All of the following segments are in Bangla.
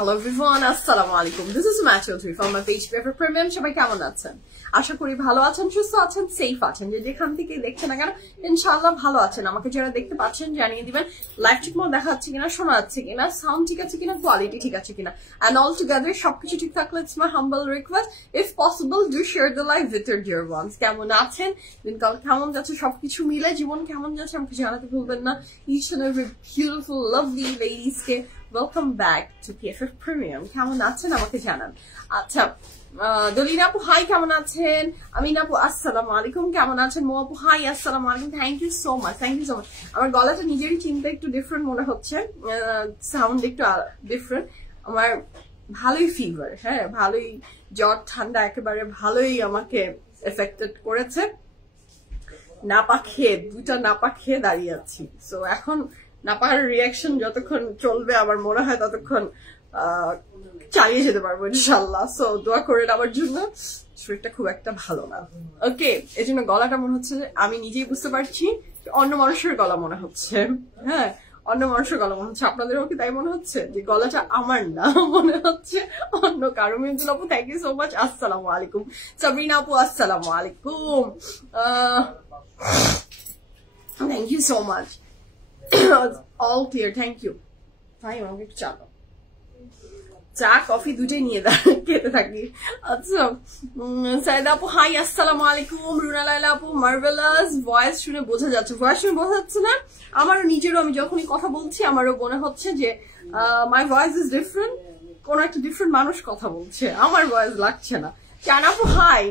Hello everyone, assalamu alaikum. This is Match Chaudhary from my page Prefer Premium. সবাই কেমন আছেন? আশা করি ভালো আছেন, সুস্থ আছেন, সেফ আছেন। যেখান থেকে দেখছেন না কেন ইনশাআল্লাহ ভালো আছেন। আমাকে যারা দেখতে পাচ্ছেন জানিয়ে দিবেন লাইভ ঠিকমতো দেখা যাচ্ছে কিনা, শোনা যাচ্ছে কিনা, সাউন্ড ঠিক আছে কিনা, কোয়ালিটি ঠিক আছে কিনা। And all together সবকিছু ঠিক থাকলে it's my humble request, if possible do share the live with your dear ones. কেমন আছেন? দিনকাল কেমন যাচ্ছে? সবকিছু মিলে জীবন কেমন যাচ্ছে আমাকে জানাতে ভুলবেন না। Each and every beautiful lovely ladies K Welcome back to PFF Premium. কেমন আছেন আমাকে জানান। আচ্ছা, দলিনা আপু হাই, কেমন আছেন? আমিন আপু আসসালামু আলাইকুম, কেমন আছেন? মো আপু হাই, আসসালামু আলাইকুম। Thank you so much, thank you so much. আমার গলাটা নিজেরই চিন্তা একটু ডিফারেন্ট মনে হচ্ছে, সাউন্ড একটু ডিফারেন্ট। আমার ভালোই ফিভার, হ্যাঁ ভালোই জ্বর ঠান্ডা একেবারে ভালোই আমাকে এফেক্টেড করেছে। দুইটা নাপা খেয়ে দাঁড়িয়ে আছি। সো এখন নাপার রিয়াকশন যতক্ষণ চলবে আমার মনে হয় ততক্ষণ চালিয়ে যেতে পারবো ইনশাল্লাহ। সো দোয়া করেন আমার জন্য, শরীরটা খুব একটা ভালো না। ওকে, এই জন্য গলাটা মনে হচ্ছে আমি নিজেই বুঝতে পারছি অন্য মানুষের গলা মনে হচ্ছে। হ্যাঁ, অন্য মানুষের গলা মনে হচ্ছে। আপনাদেরও কি তাই মনে হচ্ছে যে গলাটা আমার না, মনে হচ্ছে অন্য কারো? মিন্টু আপু থ্যাংক ইউ সো মাচ, আসসালামু আলাইকুম। সাবরিনা আপু আসসালামু আলাইকুম, thank you so much. All clear, thank you. তাই আমাকে একটু চা কফি দুটোই নিয়ে খেতে থাকি। আচ্ছা, সাইদা আপু হাই, আসসালামু আলাইকুম। রুনা লাইলা আপু মার্ভেলাস, ভয়েস শুনে বোঝা যাচ্ছে। ভয়েস শুনে বোঝা যাচ্ছে না? আমারও নিজেরও, আমি যখনই কথা বলছি আমারও মনে হচ্ছে যে মাই ভয়েস ইজ ডিফারেন্ট, কোন একটা ডিফারেন্ট মানুষ কথা বলছে, আমার ভয়েস লাগছে না। চান আপু high,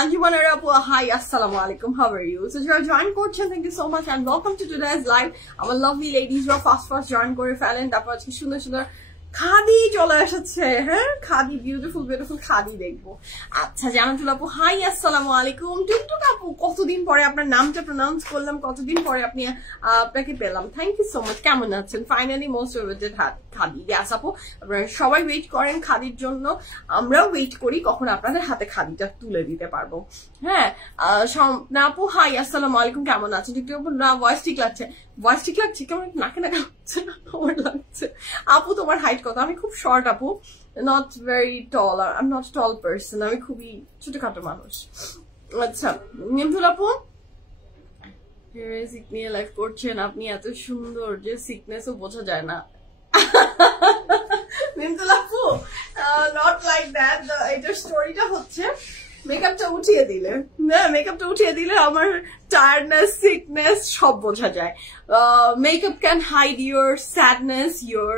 Anjuman Arapu, hi, assalamu alaikum, how are you? So, you're join করছেন, thank you so much and welcome to today's live. আমার lovely ladies রা fast join করে ফেলেন। তারপর আজকে সুন্দর সুন্দর খাদি চলে এসেছে, হ্যাঁ খাদি, বিউটিফুল খাদি দেখবো। আচ্ছা, জানাতুল আপু হাই, আসসালামু আলাইকুম। টুকটুক আপু কতদিন পরে আপনার নামটা প্রনাউন্স করলাম, কতদিন পরে আপনাকে পেলাম, থ্যাংক ইউ সো মাচ। কেমন আছেন? Finally most waited khadi. গ্যাস আপু, আপনারা সবাই ওয়েট করেন খাদির জন্য, আমরাও ওয়েট করি কখন আপনাদের হাতে খাদিটা তুলে দিতে পারবো। হ্যাঁ, না আপু হাই, আসসালামু আলাইকুম, কেমন আছেন? টুকটুক আপু না, ভয়েস ঠিক লাগছে, ভয়েস ঠিক লাগছে, কেমন নাকে নাকা হচ্ছে না, আমার লাগছে। আপু তোমার হাইট কত? আমি খুব শর্ট আপু, not very tall, I am not tall person, আমি খুবই ছোটখাটো মানুষ। আচ্ছা, নিমতুল আপু সিক নিয়ে লাইভ করছেন আপনি, এত সুন্দর যে সিকনেসও বোঝা যায় না। নিমতুল আপু নট লাইক দ্যাট, এটার স্টোরিটা হচ্ছে মেকআপটা উঠিয়ে দিলে আমার টায়ার্ডনেস, সিকনেস সব বোঝা যায়। Makeup can hide your sadness, your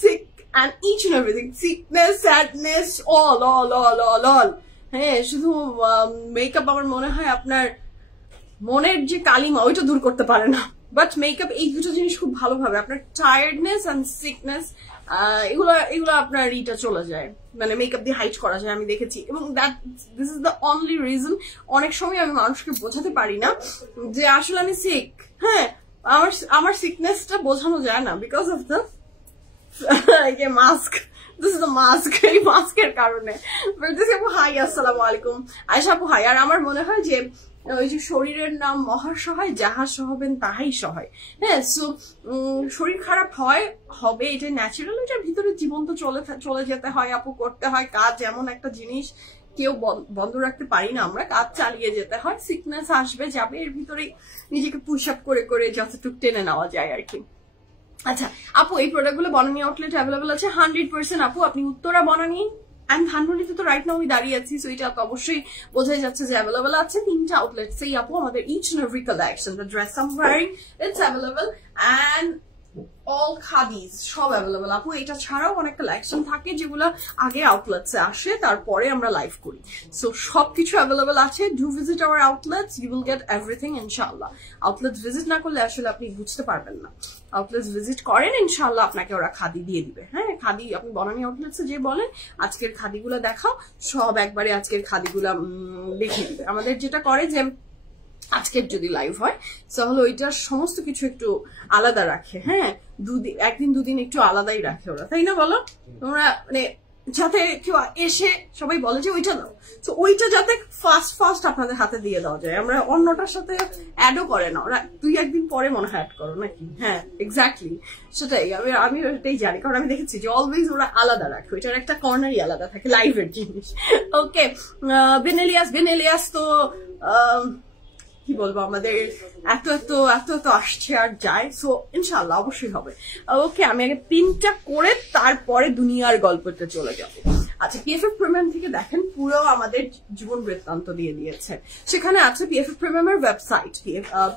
sick and each and everything, sickness, sadness, all. হ্যাঁ, শুধু মেকআপ আমার মনে হয় আপনার মনের যে কালিমা ওইটা দূর করতে পারে না, বাট মেকআপ এই দুটো জিনিস খুব ভালোভাবে আপনার টায়ার্ডনেস এন্ড সিকনেস এগুলো আপনার ইটা চলে যায়, মানে মেকআপ দিয়ে হাইড করা যায়, আমি দেখেছি। এবং this is the only reason অনেক সময় আমি মানুষকে বোঝাতে পারি না যে আসলে আমি সিক। হ্যাঁ, আমার সিকনেসটা বোঝানো যায় না because of the mask. This is the mask, এই মাস্কের কারণে। হাই, আসসালামু আলাইকুম। আয়েশা আপু হাই। আর আমার মনে হয় যে ওই যে শরীরের নাম মহাসহায়, যাহা সহবেন তাহাই সহায়। হ্যাঁ, সো শরীর খারাপ হবে এটা ন্যাচারাল, এটার ভিতরে জীবন তো চলে যেতে হয় আপু, করতে হয় কাজ, এমন একটা জিনিস কেউ বন্ধ রাখতে পারি না আমরা, কাজ চালিয়ে যেতে হয়। সিকনেস আসবে যাবে, এর ভিতরে নিজেকে পুশ আপ করে যতটুকু টেনে নেওয়া যায় আর কি। আচ্ছা আপু, এই প্রোডাক্ট গুলো বনানী আউটলেট অ্যাভেলেবল আছে 100%। আপু আপনি উত্তরা বনানী অ্যান্ড ধানমন্ডিতে তো রাইট নাও আমি দাঁড়িয়ে আছি, সো এটা তো অবশ্যই বোঝাই যাচ্ছে যে অ্যাভেলেবল আছে। 3টা আউটলেট সেই আপু আমাদের each and every collection, the dress I am wearing it's available and all খাদিজ সব অ্যাভেলেবল আপু। এটা ছাড়াও অনেক কালেকশন থাকে যেগুলো আগে আউটলেটসে আসে, তারপরে আমরা লাইভ করি। সো সবকিছু অ্যাভেলেবল আছে। Do visit our outlets, you will get everything ইনশাআল্লাহ। আউটলেটস ভিজিট না করলে আসলে আপনি বুঝতে পারবেন না। আউটলেটস ভিজিট করেন, ইনশাআল্লাহ আপনাকে ওরা খাদি দিয়ে দিবে। হ্যাঁ, খাদি আপনি বনানী আউটলেটসে যে বলেন আজকের খাদিগুলো দেখাও, সব একবারে আজকের খাদিগুলা দেখিয়ে দিবে। আমাদের যেটা করে যে আজকের যদি লাইভ হয় তাহলে ওইটার সমস্ত কিছু একটু আলাদা রাখে। হ্যাঁ, একদিন দুদিন একটু আলাদাই রাখে ওরা, তাই না বলো? তোমরা মানে যাতে কেউ এসে সবাই বলে যে ওইটা দাও, তো ওইটা যাতে ফাস্ট আপনাদের হাতে দিয়ে দেওয়া যায়। আমরা অন্যটার সাথে অ্যাডও করে না, ওরা 2-1 দিন পরে মনে হয় অ্যাড করো নাকি। হ্যাঁ এক্স্যাক্টলি সেটাই, আমি এটাই জানি, কারণ আমি দেখেছি যে অলওয়েজ ওরা আলাদা রাখে, ওইটার একটা কর্নারই আলাদা থাকে লাইভের জিনিস। ওকে, বেনেলিয়াস তো কি বলবো, আমাদের এত আসছে আর যায়, সো ইনশাল্লাহ অবশ্যই হবে। ওকে, আমি আগে পিনটা করে তারপরে দুনিয়ার গল্পটা চলে যাবো। আচ্ছা, পিএফএফ প্রিমিয়াম থেকে দেখেন পুরো আমাদের জীবন বৃত্তান্ত দিয়ে দিয়েছে। সেখানে আছে পিএফএফ প্রিমিয়ামের ওয়েবসাইট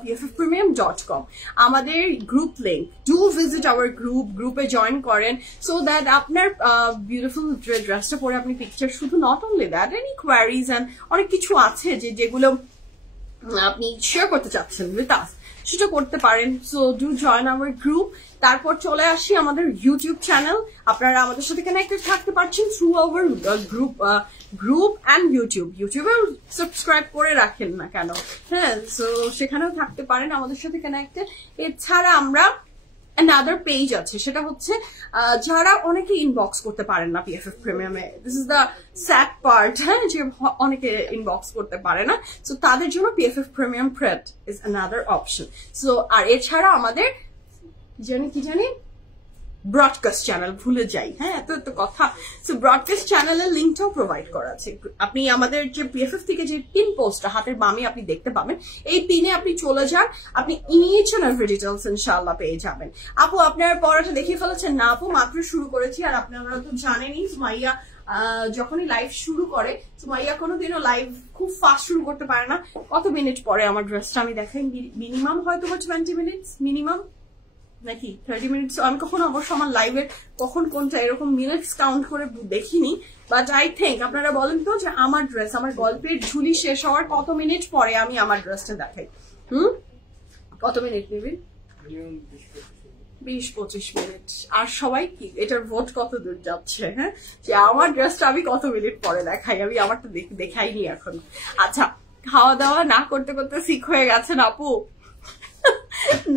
pffpremium.com, আমাদের group link, do visit hour গ্রুপে জয়েন করেন, সো দ্যাট আপনার বিউটিফুল ড্রেসটা পরে আপনি পিকচার, শুধু not only that, any queries and অনেক কিছু আছে যেগুলো আপনি শেয়ার করতে চাচ্ছেন উইথ আস, সেটা করতে পারেন। So do join our group. তারপর চলে আসি আমাদের ইউটিউব চ্যানেল, আপনারা আমাদের সাথে কানেক্টেড থাকতে পারছেন থ্রু আওয়ার গ্রুপ অ্যান্ড ইউটিউবে সাবস্ক্রাইব করে রাখেন না কেন, হ্যাঁ, সো সেখানেও থাকতে পারেন আমাদের সাথে কানেক্টেড। এছাড়া আমরা another পেজ আছে, সেটা হচ্ছে যারা অনেকে ইনবক্স করতে পারেন না পিএফএফ প্রিমিয়ামে, this is the sad part, হ্যাঁ, যে অনেকে ইনবক্স করতে পারে না, সো তাদের জন্য পিএফএফ প্রিমিয়াম প্রেড ইজ another অপশন। সো আর এছাড়া আমাদের কি জানি ব্রডকাস্ট চ্যানেল, ভুলে যাই, হ্যাঁ, এত কথা। সো ব্রডকাস্ট চ্যানেলের লিঙ্কটাও প্রোভাইড করা আছে। আপনি আমাদের যে পিএফএফ থেকে যে পিন পোস্টটা হাতের বামে আপনি দেখতে পাবেন, এই পিনে আপনি চলে যান, আপনি ইচ এন্ড এভরি ডিটেলস ইনশাআল্লাহ পেয়ে যাবেন। আপু আপনার পড়াটা দেখিয়ে ফেলেছেন? না আপু, মাত্র শুরু করেছি। আর আপনারা তো জানেনই সুমাইয়া যখনই লাইভ শুরু করে, সুমাইয়া কোনোদিনও লাইভ খুব ফাস্ট শুরু করতে পারে না। কত মিনিট পরে আমার ড্রেসটা আমি দেখাই, মিনিমাম হয়তো 20 মিনিটস মিনিমাম, নাকি 30 মিনিটস। আমি কখনো অবশ্য আমার লাইভের কখন কোনটা এরকম মিনিটস কাউন্ট করে দেখিনি, বাট আই থিঙ্ক আপনারা বলেন তো যে আমার ড্রেস, আমার গল্পের ঝুলি শেষ হওয়ার কত মিনিট পরে আমি আমার ড্রেসটা দেখাই? কত মিনিট নেবেন? 20-25 মিনিট। আর সবাই কি এটার ভোট কত দূর যাচ্ছে, হ্যাঁ, যে আমার ড্রেসটা আমি কত মিনিট পরে দেখাই? আমি আমারটা দেখাইনি এখন। আচ্ছা, খাওয়া দাওয়া না করতে করতে সিক হয়ে গেছেন আপু?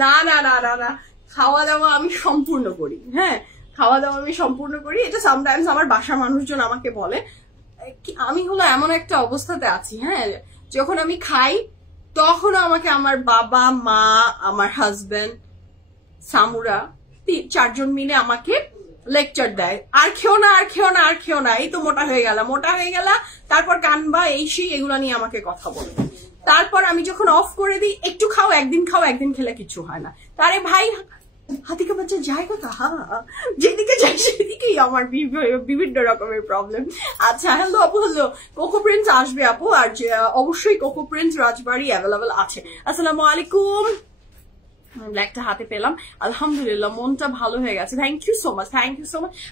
না না না না না, খাওয়া দাওয়া আমি সম্পূর্ণ করি, হ্যাঁ, খাওয়া দাওয়া আমি সম্পূর্ণ করি। এটা সামটাইমস আমার বাসার মানুষজন আমাকে বলে, আমি হলো এমন একটা অবস্থাতে আছি, হ্যাঁ, যখন আমি খাই তখন আমাকে আমার বাবা, মা, আমার হাজবেন্ড, সামুরা 4জন মিলে আমাকে লেকচার দেয়, আর খেও না, আর খেও না, আর খেও না, এই তো মোটা হয়ে গেল, তারপর কানবা, এই সেই এগুলা নিয়ে আমাকে কথা বলে। তারপর আমি যখন অফ করে দিই, একটু খাও, একদিন খেলে কিছু হয় না। তারে ভাই, হাতি কা বাচ্চা যায় কথা, যেদিকে যাই সেদিকেই আমার বিভিন্ন রকমের প্রবলেম। আচ্ছা, হ্যালো আপু, হ্যালো, কোকো প্রিন্স আসবে আপু, আর অবশ্যই কোকো প্রিন্স রাজবাড়ি অ্যাভেলেবল আছে। আসসালামু আলাইকুম। ব্ল্যাকটা হাতে পেলাম, আলহামদুলিল্লাহ, মনটা ভালো হয়ে গেছে। Thank you so much.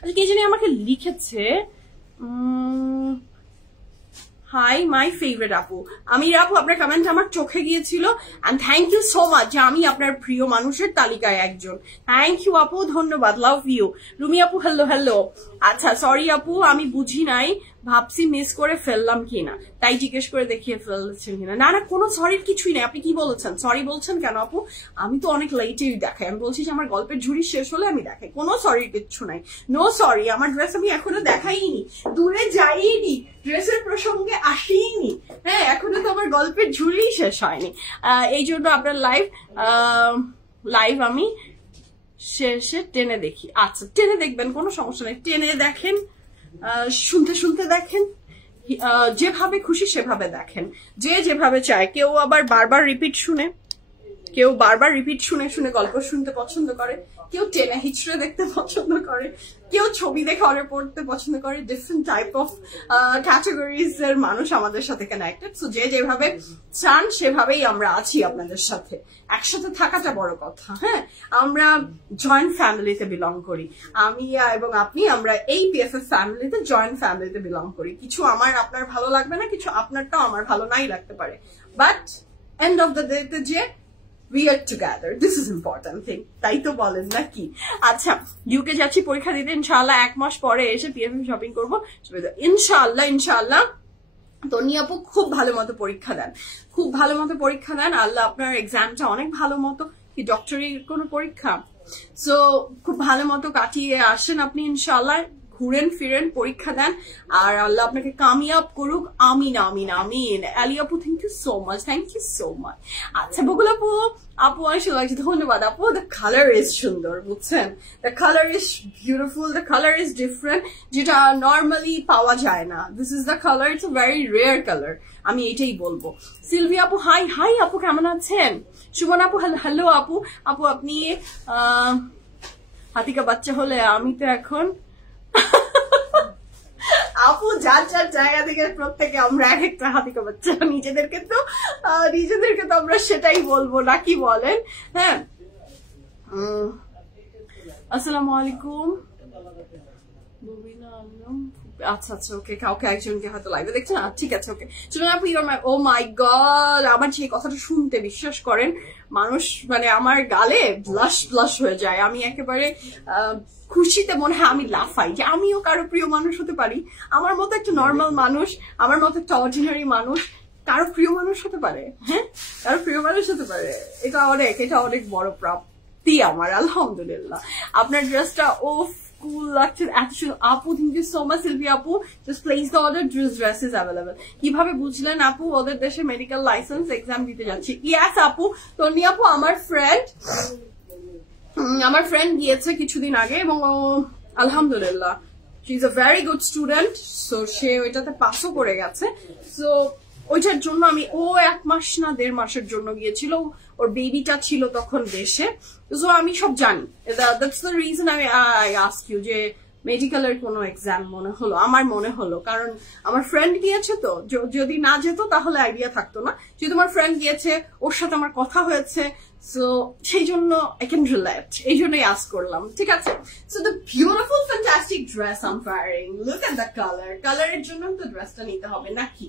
আচ্ছা, কে জানি আমাকে লিখেছে, হাই মাই ফেভারিট আপু। আমির আপু, আপনার কমেন্ট আমার চোখে গিয়েছিল, and thank you so much যে আমি আপনার প্রিয় মানুষের তালিকায় একজন। থ্যাংক ইউ আপু, ধন্যবাদ, লাভ ইউ। রুমি আপু, হ্যালো। আচ্ছা, সরি আপু, আমি বুঝি নাই, ভাবছি মিস করে ফেললাম কিনা, তাই জিজ্ঞেস করে দেখিয়ে ফেলছেন কিনা। না না, কোনো সরির কিছুই নাই। আপনি কি বলেছেন? সরি বলছেন কেন আপু? আমি তো অনেক লেটেই দেখাই। আমি বলছি যে আমার গল্পের ঝুড়ি শেষ হলে আমি দেখাই, কোনো সরির কিচ্ছু নাই। নো সরি, আমার ড্রেস আমি এখনো দেখাইনি, দূরে যাইনি, ড্রেসের প্রসঙ্গে আসিনি, হ্যাঁ, এখনো তো আমার গল্পের ঝুড়ি শেষ হয়নি। এই জন্য আপনার লাইভ আমি শেষে টেনে দেখি। আচ্ছা, টেনে দেখবেন, কোনো সমস্যা নেই, টেনে দেখেন, শুনতে দেখেন, যেভাবে খুশি সেভাবে দেখেন, যে যেভাবে চায়। কেউ আবার বারবার রিপিট শুনে গল্প শুনতে পছন্দ করে, কেউ টেনে হিচড়ে দেখতে পছন্দ করে, কেউ ছবি দেখে অর্ডার পড়তে পছন্দ করে। ডিফারেন্ট টাইপ অফ ক্যাটাগরিজ এর মানুষ আমাদের সাথে কানেক্টেড। সো যে যেভাবে চান সেভাবেই আমরা আছি আপনাদের সাথে। একসাথে থাকাটা বড় কথা, হ্যাঁ। আমরা জয়েন্ট ফ্যামিলিতে বিলং করি, আমি এবং আপনি, আমরা এই পিএফএফ ফ্যামিলিতে, জয়েন্ট ফ্যামিলিতে বিলং করি। কিছু আমার আপনার ভালো লাগবে না, কিছু আপনারটাও আমার ভালো নাই লাগতে পারে, but end of the day যে we are together, this is important thing, তাই তো বলেন নাকি? আচ্ছা, ইউকে যাচ্ছি পরীক্ষা দিতে, ইনশাআল্লাহ 1 মাস পরে এসে পিএফএফ শপিং করবো, ইনশাআল্লাহ। তনি আপু, খুব ভালো মতো পরীক্ষা দেন, আল্লাহ আপনার এক্সামটা অনেক ভালো মতো, কি ডক্টরি কোনো পরীক্ষা, সো খুব ভালো মতো কাটিয়ে আসেন আপনি ইনশাআল্লাহ। ঘুরেন ফিরেন, পরীক্ষা দেন, আর আল্লাহ আপনাকে কামিয়াব করুক। আমিন আমিন আমিন। আলী আপু thank you so much, thank you so much. আচ্ছা বকুল আপু, আপু অনেক সুন্দর লাগছে, ধন্যবাদ আপু। দ্য কালার ইজ সুন্দর, বুঝছেন, the colour is beautiful, the colour is different, যেটা নর্মালি পাওয়া যায় না। This is the colour, it's a very rare colour, আমি এটাই বলবো। সিলভি আপু হাই, হাই আপু কেমন আছেন? সুমন আপু হ্যালো আপু। আপু আপনি হাতিকা বাচ্চা হলে আমি তো এখন আপু যার যার জায়গা থেকে প্রত্যেকে আমরা এক একটা হাতিকা বাচ্চা, নিজেদেরকে তো আমরা সেটাই বলবো না, কি বলেন? হ্যাঁ, আসসালামু আলাইকুম। আচ্ছা আচ্ছা, ওকে, কাউকে একজনকে হয়তো লাইভে দেখছেন, ঠিক আছে, ওকে চলুন আপু। ও মাই গড, আমার যে কথাটা শুনতে বিশ্বাস করেন মানুষ, মানে আমার গালে ব্লাশ ব্লাশ হয়ে যায়, আমি একেবারে খুশিতে মনে হয় আমি লাফাই যে আমিও কারো প্রিয় মানুষ হতে পারি। আমার মতো একটা নর্মাল মানুষ, আমার মতো একটা অর্ডিনারি মানুষ কারো প্রিয় মানুষ হতে পারে। হ্যাঁ, কারো প্রিয় মানুষ হতে পারে, এটা অনেক বড় প্রাপ্তি আমার, আলহামদুলিল্লাহ। আপনার ড্রেসটা ও cool লাগছে, এত সুন্দর আপু, thank you so much. Silvi আপু just place the order, dress is available. কিভাবে বুঝলেন আপু? ওদের দেশে মেডিকেল লাইসেন্স এক্সাম দিতে যাচ্ছি। ইয়াস আপু, তন্নি আপু আমার ফ্রেন্ড গিয়েছে কিছুদিন আগে, এবং আলহামদুলিল্লাহ she is a very good student, so সে ওইটাতে পাসও করে গেছে। সো ওইটার জন্য ও 1 মাস না 1.5 মাসের জন্য গিয়েছিল, ওর বেবিটা ছিল তখন দেশে, সো আমি সব জানি। That's the reason I ask you যে মেডিকেলের কোনো এক্সাম আমার মনে হলো, কারণ আমার ফ্রেন্ড গিয়েছে, তো যদি না যেত তাহলে আইডিয়া থাকতো না। যেহেতু আমার ফ্রেন্ড গিয়েছে, ওর সাথে আমার কথা হয়েছে, সো সেই জন্য আই ক্যান রিলেট, এই জন্যই আস্ক করলাম, ঠিক আছে? So the beautiful fantastic dress I am wearing, look at the কালারের জন্য তো ড্রেসটা নিতে হবে নাকি?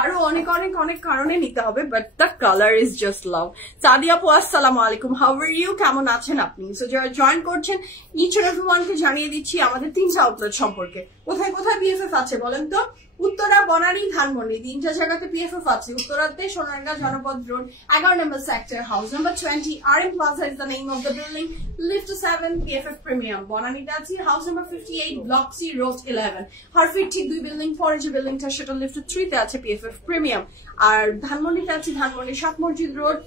আরো অনেক অনেক অনেক কারণে নিতে হবে, but the colour is just love. Sadia আপু আসসালামু আলাইকুম, হাউ আর ইউ, কেমন আছেন আপনি? সো যারা জয়েন করছেন ইচ এন্ড এভরিওয়ানকে জানিয়ে দিচ্ছি আমাদের 3টা আউটলেট সম্পর্কে। কোথায় কোথায় পিএফএফ আছে বলেন তো? উত্তরা, বনানী, ধানমন্ডি, 3টা জায়গাতে পিএফএফ আছে। উত্তরাতে সোনারগাঁ জনপদ রোড 11 নম্বর sector, house number 20, RM Plaza is the name of the building, lift 7, PFF Premium। বনানীতে আছে house number 58, block C, road 11। হারফিট ঠিক 2 বিল্ডিং পরে যে বিল্ডিংটা, সেটা লিফট 3 তে আছে PFF Premium। আর ধানমন্ডিতে আছে ধানমন্ডি 7 মসজিদ রোড,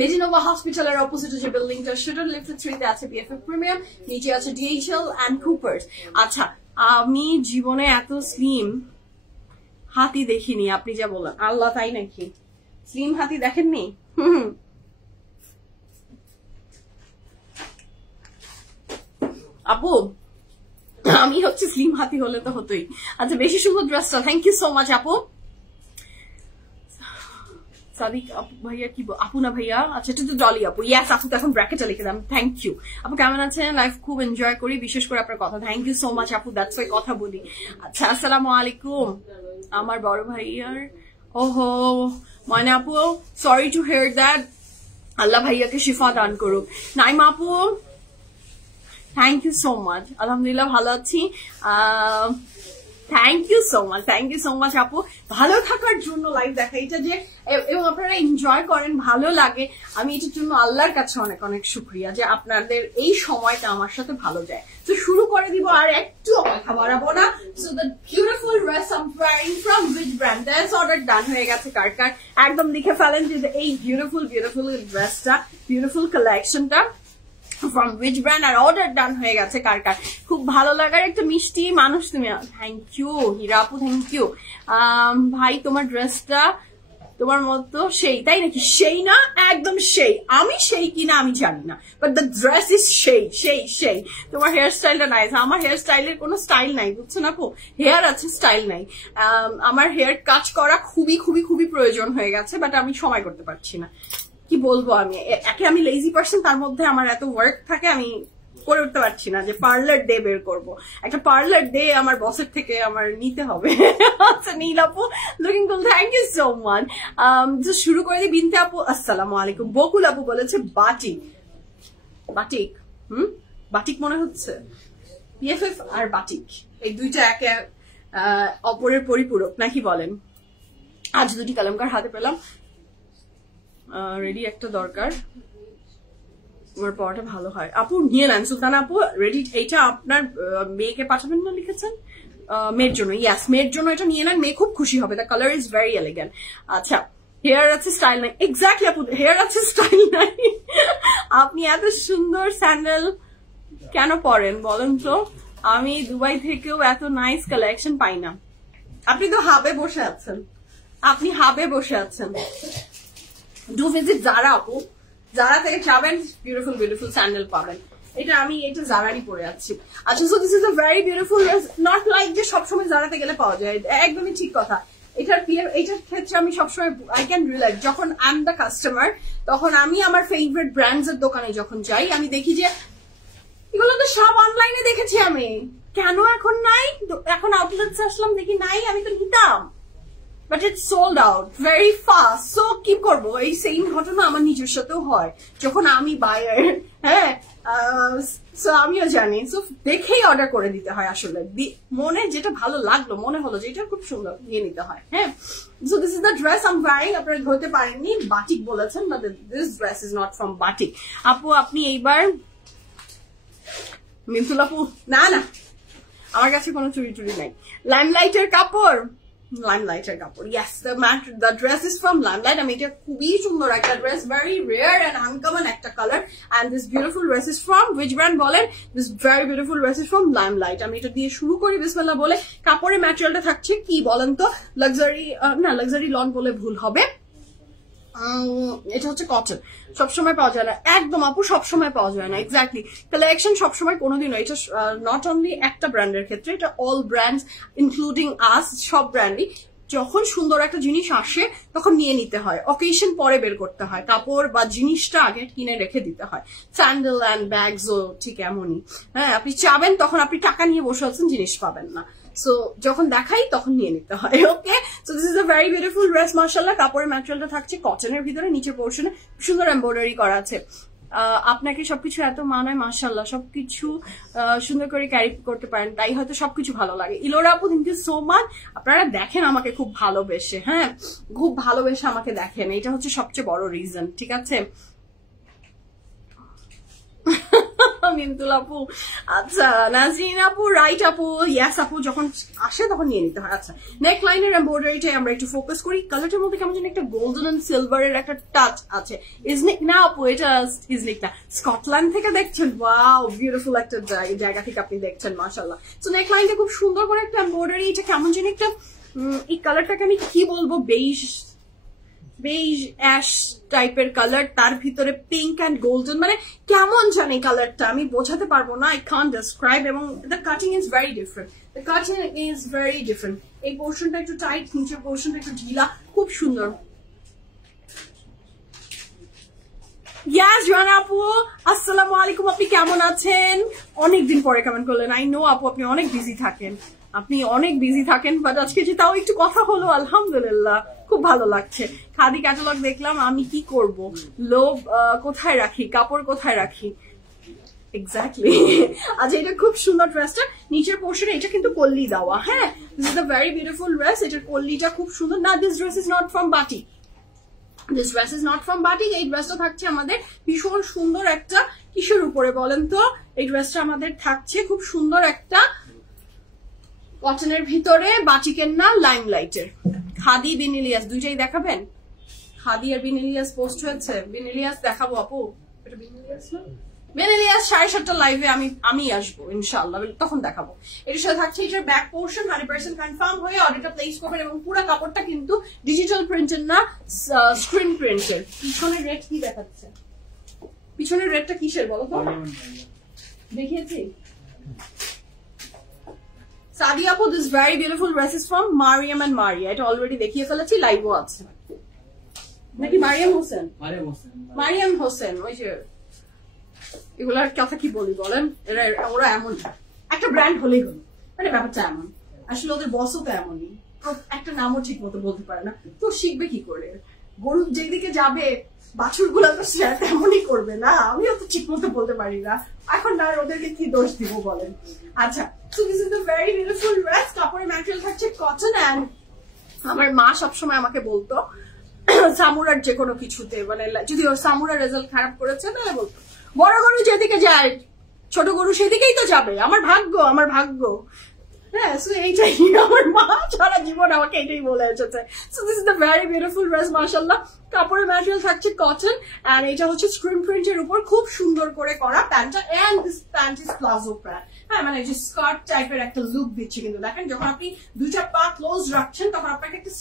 মেডিনোভা হসপিটালের অপোজিটে যে বিল্ডিংটা, সেটা লিফট 3 তে আছে PFF Premium। নিচে আছে DHL and Coopers। আচ্ছা, আমি জীবনে এত স্লিম হাতি দেখিনি, আপনি যা বলেন, আল্লাহ, তাই নাকি? স্লিম হাতি দেখেননি? আপু আমি হচ্ছে স্লিম হাতি হলে তো হতোই। আচ্ছা, বেশি সুন্দর ড্রেসটা, থ্যাংক ইউ সো মাচ আপু। সাদিক আপু ভাইয়া, কি আপু না ভাইয়া? আচ্ছা, এটা তো ডলি আপু। ইয়াস আপু, তো এখন ব্র্যাকেটে লিখে দাম। থ্যাংক ইউ আপু, কেমন আছেন? লাইফ খুব এনজয় করি, বিশেষ করে আপনার কথা। থ্যাংক ইউ সো মাচ আপু, দ্যাটস ওয়াই কথা বলি। আচ্ছা, আসসালামু আলাইকুম। আমার বড় ভাইয়ার, ওহো ময়না আপু, সরি টু হিয়ার দ্যাট, আল্লাহ ভাইয়াকে শিফা দান করুক। নাইমা আপু থ্যাংক ইউ সো মাচ, আলহামদুলিল্লাহ ভালো আছি। থ্যাংক ইউ সো মাচ আপু, ভালো থাকার জন্য লাইভ দেখা, এটা যে এবং আপনারা এনজয় করেন, ভালো লাগে, আমি এটার জন্য আল্লাহর কাছে অনেক অনেক শুকরিয়া যে আপনাদের এই সময়টা আমার সাথে ভালো যায়। তো শুরু করে দিব, আর একটু কথা বাড়াবো না। So the beautiful dress I am wearing from which brand, that's order done হয়ে গেছে কার কার, একদম লিখে ফেলেন যে এই বিউটিফুল ড্রেসটা, বিউটিফুল কালেকশনটা from which brand, আর অর্ডার ডান হয়ে গেছে কার কার। খুব ভালো লাগার একটা মিষ্টি মানুষ তুমি, থ্যাংক ইউ হীরা আপু, থ্যাংক ইউ। ভাই তোমার ড্রেসটা তোমার মতো সেই, তাই নাকি? সেই না, একদম সেই, আমি সেই কিনা আমি জানি না, বাট দ্য ড্রেস ইজ সেই। তোমার হেয়ার স্টাইলটা নাইস, আমার হেয়ার স্টাইলের কোনো স্টাইল নাই, বুঝছো না আপু? হেয়ার আছে, স্টাইল নাই। আমার হেয়ার কাজ করা খুবই খুবই খুবই প্রয়োজন হয়ে গেছে, বাট আমি সময় করতে পারছি না। কি বলবো, আমি লেজি পার্সন, তার মধ্যে আমার এত ওয়ার্ক থাকে, আমি করে উঠতে পারছি না যে পার্লার ডে বের করবো। একটা পার্লার ডে আমার বসের থেকে আমার নিতে হবে। আচ্ছা, নীল আপু looking cool, thank you so much. শুরু করে দিই। বিনতে আপু আসসালামু আলাইকুম। বকুল আপু বলেছে বাটিক, বাটিক মনে হচ্ছে, পিএফএফ আর বাটিক এই দুইটা একে অপরের পরিপূরক নাকি বলেন? আজ দুটি কালামকার হাতে পেলাম, রেডি একটা দরকার। আমার পড়াটা ভালো হয়। আপু নিয়ে নেন, সুলতানা আপু রেডি। এইটা আপনার মেয়েকে পাঠাবেন না লিখেছেন? মেয়ের জন্য, ইয়াস মেয়ের জন্য এটা নিয়ে নেন, মেয়ে খুব খুশি হবে। The colour is very elegant. আচ্ছা হেয়ার আছে স্টাইল নাই, এক্স্যাক্টলি আপু হেয়ার আছে স্টাইল নাই। আপনি এত সুন্দর স্যান্ডেল কেন পরেন বলেন তো? আমি দুবাই থেকেও এত নাইস কালেকশন পাই না। আপনি তো হাবে বসে আছেন, আপনি হাবে বসে আছেন। ডু ভিজিট জারা আপু, জারা থেকে যাবেন, বিউটিফুল বিউটিফুল স্যান্ডেল পাবেন। এটা আমি এটা জারারই পরে আছি। আচ্ছা so this is a very beautiful, not like যে সবসময় জারাতে গেলে পাওয়া যায়, একদমই ঠিক কথা। এইটার ক্ষেত্রে আমি সবসময় আই ক্যান রিলেট, যখন আই এম দ্য কাস্টমার তখন আমি আমার ফেভারিট ব্র্যান্ডস এর দোকানে যখন যাই আমি দেখি যে এগুলো তো সব অনলাইনে দেখেছি আমি, কেন এখন নাই? এখন আউটলেটস আসলাম দেখি নাই, আমি তো নিতাম, but it's sold out very fast. So কি করবো, এই সেম ঘটনা আমার নিজের সাথেও হয় যখন আমি বায়ার। হ্যাঁ সো আমিও জানি, সো দেখেই অর্ডার করে দিতে হয়। আসলে মনে যেটা ভালো লাগলো, মনে হলো যে এটা খুব সুন্দর, নিয়ে নিতে হয়। হ্যাঁ so this is the dress I am wearing. আপনারা ধরতে পারেননি, বাটিক বলেছেন, but this dress is not from Batik. আপু আপনি এইবার মিন্তুল আপু, না না আমার কাছে কোনো চুরি টুরি নাই। লাইমলাইটের কাপড়, লাইমলাইটের কাপড়, yes the dress is from Limelight. আমি এটা খুবই সুন্দর একটা dress, very rare and uncommon একটা colour. And this beautiful dress is from which brand বলেন? This very beautiful dress is from Limelight. আমি এটা দিয়ে শুরু করি বিসমিল্লাহ বলে। কাপড়ের ম্যাটেরিয়ালটা থাকছে কি বলেন তো? লাক্সারি, না লাক্সারি লন বলে ভুল হবে, এটা হচ্ছে কটন। সবসময় পাওয়া যায় না, একদম আপু সবসময় পাওয়া যায় না। এক্স্যাক্টলি কালেকশন সবসময় কোনোদিনও, এটা নট অনলি একটা ব্র্যান্ডের ক্ষেত্রে, এটা অল ব্র্যান্ডস ইনক্লুডিং আস, সব ব্র্যান্ডই যখন সুন্দর একটা জিনিস আসে তখন নিয়ে নিতে হয়, অকেশন পরে বের করতে হয়, কাপড় বা জিনিসটা আগে কিনে রেখে দিতে হয়। স্যান্ডেল অ্যান্ড ব্যাগসও ঠিক এমনই। হ্যাঁ আপনি চাবেন তখন আপনি টাকা নিয়ে বসে আছেন, জিনিস পাবেন না। সো যখন দেখাই তখন নিয়ে নিতে হয়। Okay so this is a very beautiful dress মাশাআল্লাহ। কাপড়ের ম্যাটেরিয়ালটা থাকছে কটনের ভিতরে, নিচের পোর্শনে সুন্দর এমব্রয়ডারি করা আছে। আপনাকে সবকিছু এত মানায় মাশাআল্লাহ, সবকিছু সুন্দর করে ক্যারি করতে পারেন, তাই হয়তো সবকিছু ভালো লাগে। ইলোরা আপু থ্যাংক ইউ সো মাচ। আপনারা দেখেন আমাকে খুব ভালোবেসে, হ্যাঁ খুব ভালোবেসে আমাকে দেখেন, এটা হচ্ছে সবচেয়ে বড় রিজন। ঠিক আছে মিন্তুল আপু, আচ্ছা নাজরিন আপু, রাইট আপু, ইয়াস আপু যখন আসে তখন নিয়ে নিতে হয়। আচ্ছা নেক লাইনের এমব্রয়ডারিটাই আমরা একটু ফোকাস করি। কালারটার মধ্যে কেমন যেন একটা গোল্ডেন এন্ড সিলভারের একটা টাচ আছে। ইজনিক না আপু, এটা ইজনিক না, স্কটল্যান্ড থেকে দেখছেন। ওয়াও বিউটিফুল একটা জায়গা থেকে আপনি দেখছেন মাশাআল্লাহ। সো নেক লাইনটা খুব সুন্দর করে একটা এমব্রয়ডারি, এটা কেমন যেন একটা, এই কালারটাকে আমি কি বলবো, বেইজ অ্যাশ টাইপের কালার, তার ভিতরে পিঙ্ক অ্যান্ড গোল্ডেন, মানে কেমন জানি কালারটা আমি বোঝাতে পারবো না, আই কান্ট ডেসক্রাইব। এবং the cutting is very different, the cutting is very different. এই পোর্শনটা একটু টাইট, নিচের পোর্শনটা একটু ঢিলা, খুব সুন্দর। ইয়াস জানা আপু আসসালামু আলাইকুম, আপনি কেমন আছেন? অনেকদিন পরে কমেন্ট করলেন। আই নো আপু আপনি অনেক বিজি থাকেন, আপনি অনেক বিজি থাকেন, বাট আজকে যে তাও একটু কথা হলো আলহামদুলিল্লাহ, খুব ভালো লাগছে। খাদি ক্যাটালগ দেখলাম, আমি কি করব, লোভ কোথায় রাখি, কাপড় কোথায় রাখি। এক্স্যাক্টলি আচ্ছা এটা খুব সুন্দর ড্রেসটা, নিচের পোর্শনে এটা কিন্তু কল্লি দেওয়া। হ্যাঁ this is a very beautiful dress, এটার কল্লিটা খুব সুন্দর। না this dress is not from batik, this dress is not from batik. এই ড্রেসটা থাকছে আমাদের ভীষণ সুন্দর একটা কিসের উপরে বলেন তো? এই ড্রেসটা আমাদের থাকছে খুব সুন্দর একটা কটনের ভিতরে, বাটিকের না লাইমলাইটের। খাদি বিনিলিয়াস দুইটাই দেখাবেন? খাদি আর বিনিলিয়াস পোস্ট হয়েছে, বিনিলিয়াস দেখাবো আপু। এটা বিনিলিয়াস না, বিনিলিয়াস 7:30 লাইভে আমি আসবো ইনশাআল্লাহ, তখন দেখাবো। এর সাথে থাকছে এটার ব্যাক পোর্শন 100% কনফার্ম হয়ে অর্ডারটা প্লেস করবেন, এবং পুরো কাপড়টা কিন্তু ডিজিটাল প্রিন্টের না, স্ক্রিন প্রিন্টের। পিছনের রেড কি দেখাচ্ছে? পিছনের রেডটা কিসের বলো তো? দেখিয়েছি সাদিয়া আপু, this very beautiful dress is from Maryam and Maria. এটা অলরেডি দেখিয়ে ফেলেছি, লাইভও আছে নাকি? মারিয়াম হোসেন, মারিয়াম হোসেন, ওই যে এগুলার কথা কি বলি বলেন, ওরা এমন একটা ব্র্যান্ড হলেই হলো, মানে ব্যাপারটা এমন। আসলে ওদের বসও তো এমনই, একটা নামও ঠিক মতো বলতে পারে না, তো শিখবে কি করে? গরু যেদিকে যাবে বাছুর গুলা তো তেমনই করবে না, আমিও তো ঠিক মতো বলতে পারি না, এখন না ওদেরকে কি দোষ দিব বলেন। আচ্ছা so this is the very beautiful dress. কাপড়ের ম্যাটেরিয়াল থাকছে কটন, অ্যান্ড আমার মা সবসময় আমাকে বলতো সামুরার যে কোনো কিছুতে, মানে যদি ওর সামুরার রেজাল্ট খারাপ করেছে তাহলে বলতো বড় গরু যেদিকে যায় ছোট গরু সেদিকেই তো যাবে। আমার ভাগ্য, আমার ভাগ্য। হ্যাঁ, সো এইটাই আমার মা সারা জীবন আমাকে এটাই বলে এসেছে। So this is the very beautiful dress, মাশাআল্লাহ। কাপড়ের ম্যাটেরিয়াল থাকছে কটন, এন্ড এটা হচ্ছে স্ক্রিন প্রিন্টের উপর খুব সুন্দর করে করা প্যান্টটা, and this pant is palazzo pant. হ্যাঁ, মানে যে স্কার্ট টাইপের একটা লুক দিচ্ছে, কিন্তু দেখেন যখন আপনি দুইটা পা ক্লোজ রাখছেন তখন আপনাকে একটা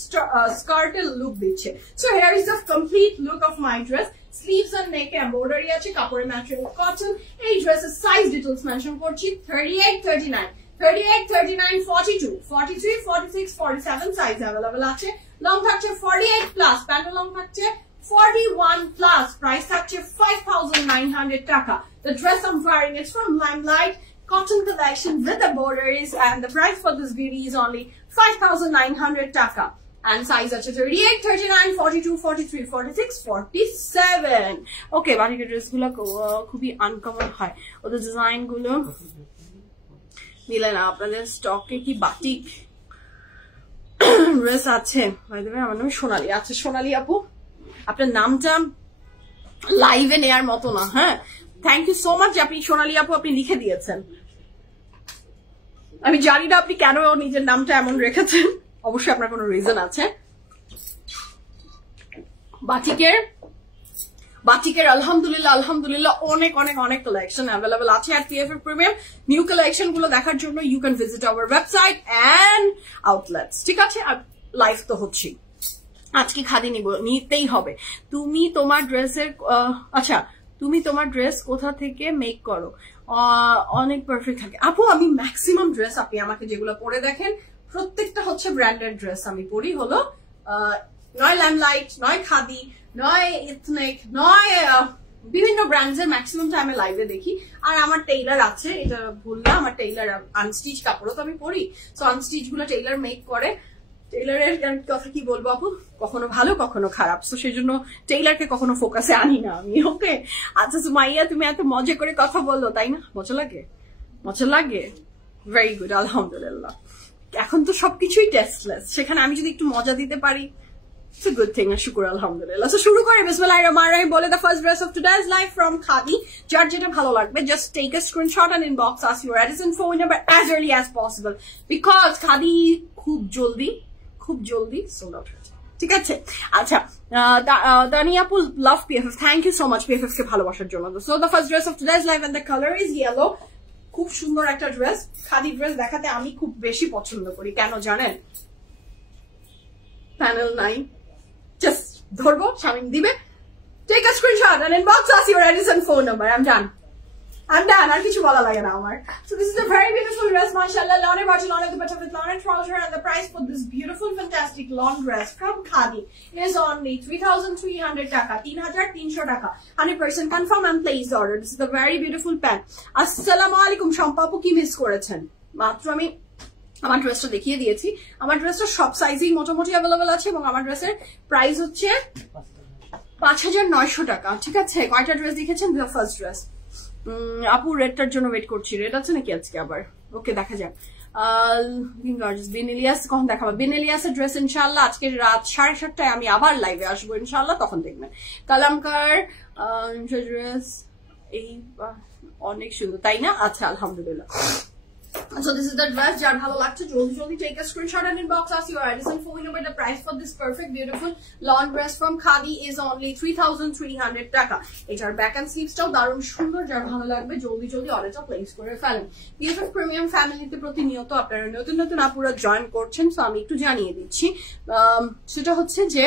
স্কার্টের লুক দিচ্ছে। So here is the complete look of my dress. Sleeves and নেকে এমব্রয়ডারি আছে, কাপড়ের ম্যাটেরিয়াল কটন। এই ড্রেসের সাইজ ডিটেলস মেনশন করছি, 38, 39, 38, 39, 42, 43, 46, 47 সাইজ অ্যাভেলেবল আছে। লং থাকছে 48 প্লাস, প্যান্ট লং থাকছে 41 plus. Price থাকছে 5,900 টাকা. The dress I'm wearing is from Limelight Cotton Collection with the borders, and the price for this beauty is only 5,900 taka. And size আছে 38, 39, 42, 43, 46, 47. Okay, বাটিকের ড্রেস গুলো খুবই আনকমন হয়, ওদের ডিজাইন গুলো মিলে না। আপনাদের স্টকে কি বাটিক ড্রেস আছে? বাই দ্য ওয়ে, আমার নাম সোনালী। আচ্ছা সোনালী আপু, আপনার নামটা লাইভে নেয়ার মতো না। হ্যাঁ, থ্যাংক ইউ সো মাচ আপনি সোনালী আপু, আপনি লিখে দিয়েছেন। আমি জানি না আপনি কেন নিজের নামটা এমন রেখেছেন, অবশ্যই আপনার কোনো রিজন আছে। বাটিকের আলহামদুলিল্লাহ আলহামদুলিল্লাহ অনেক অনেক অনেক কালেকশন অ্যাভেলেবল আছে। আর টিএফএফ প্রিমিয়াম নিউ কালেকশন গুলো দেখার জন্য you can visit our website and outlets. ঠিক আছে, আর লাইভ তো হচ্ছে, আজকে খাদি নিতেই হবে। তুমি তোমার ড্রেসের আচ্ছা, তুমি তোমার ড্রেস কোথা থেকে মেক করো? অনেক পারফেক্ট থাকে আপু। আমি ম্যাক্সিমাম ড্রেস আপনি আমাকে যেগুলো পরে দেখেন প্রত্যেকটা হচ্ছে ব্র্যান্ডেড ড্রেস আমি পরি, হলো নয় ল্যামলাইট, নয় খাদি, নয় ইথনিক, নয় বিভিন্ন ব্র্যান্ডস এর ম্যাক্সিমাম টাইমে লাইভে দেখি। আর আমার টেইলার আছে, এটা ভুল না, আমার টেইলার আনস্টিচ কাপড়ও তো আমি পরি। সো আনস্টিচ গুলো টেইলার মেক করে। টেইলারের কথা কি বলবো আপু, কখনো ভালো কখনো খারাপ, তো সেই জন্য টেইলারকে কখনো ফোকাসে আনি না আমি। ওকে, আচ্ছা সুমাইয়া, তুমি এত মজা করে কথা বলো, তাই না? মজা লাগে, মজা লাগে। ভেরি গুড, আলহামদুলিল্লাহ। এখন তো সবকিছুই টেস্টলেস, সেখানে আমি যদি একটু মজা দিতে পারি, it's a good thing. শুকুর আলহামদুলিল্লাহ। সো শুরু করে বিসমিল্লাহির রহমানির রহিম বলে the first dress of today's live from Khadi. যার যেটা ভালো লাগবে just take a screenshot and inbox us your address and phone number as early as possible, because Khadi খুব জলদি সোল্ড আউট হয়েছে। ঠিক আছে, আচ্ছা তানিয়াপুল love PFF, thank you so much PFF কে ভালোবাসার জন্য। So the first dress of today's live and the colour is yellow. খুব সুন্দর একটা ড্রেস। খাদি ড্রেস দেখাতে আমি খুব বেশি পছন্দ করি, কেন জানেন? প্যানেল নাই, জাস্ট ধরবো, শামিম দিবে, take a screenshot and inbox us your address and phone number. I'm done. আর কিছু বলা লাগে না আমার। So this is a very beautiful dress, mashallah. Lawn bottom, lawn dupatta with lawn trouser, and the price for this beautiful, fantastic lawn dress from Khadi is only 3,300 taka, 3,300 taka. 100% confirm and place the order. This is the very beautiful pen. Assalamu alaikum, Shampapu কি মিস করেছেন? মাত্র আমি আমার ড্রেসটা দেখিয়ে দিয়েছি। আমার ড্রেসটা সব সাইজেই মোটামুটি অ্যাভেলেবল আছে, এবং আমার ড্রেসের প্রাইস হচ্ছে 5,900 টাকা। ঠিক আছে, কয়টা ড্রেস দেখেছেন? The first dress. আপু রেডটার জন্য ওয়েট করছি, রেড আছে নাকি আজকে আবার? ওকে, দেখা যাক। বিনেলিয়াস কখন দেখাবো? বিনেলিয়াসের ড্রেস ইনশাল্লাহ আজকে রাত 7:30টায় আমি আবার লাইভে আসবো ইনশাল্লাহ, তখন দেখবেন। কালামকার ড্রেস এই অনেক সুন্দর, তাই না? আচ্ছা আলহামদুলিল্লাহ। So this is the dress. যার ভালো লাগছে জলদি take a screenshot and inbox us your address and phone number. The price for this perfect beautiful lawn dress from Khadi is only 3,300 টাকা। এটার ব্যাক এন্ড স্লিভসটাও দারুণ সুন্দর, যার ভালো লাগবে জলদি অর্ডারটা প্লেস করে ফেলেন। পিএফএফ প্রিমিয়াম ফ্যামিলিতে প্রতিনিয়ত আপনারা নতুন আপুরা জয়েন করছেন, সো আমি একটু জানিয়ে দিচ্ছি। সেটা হচ্ছে যে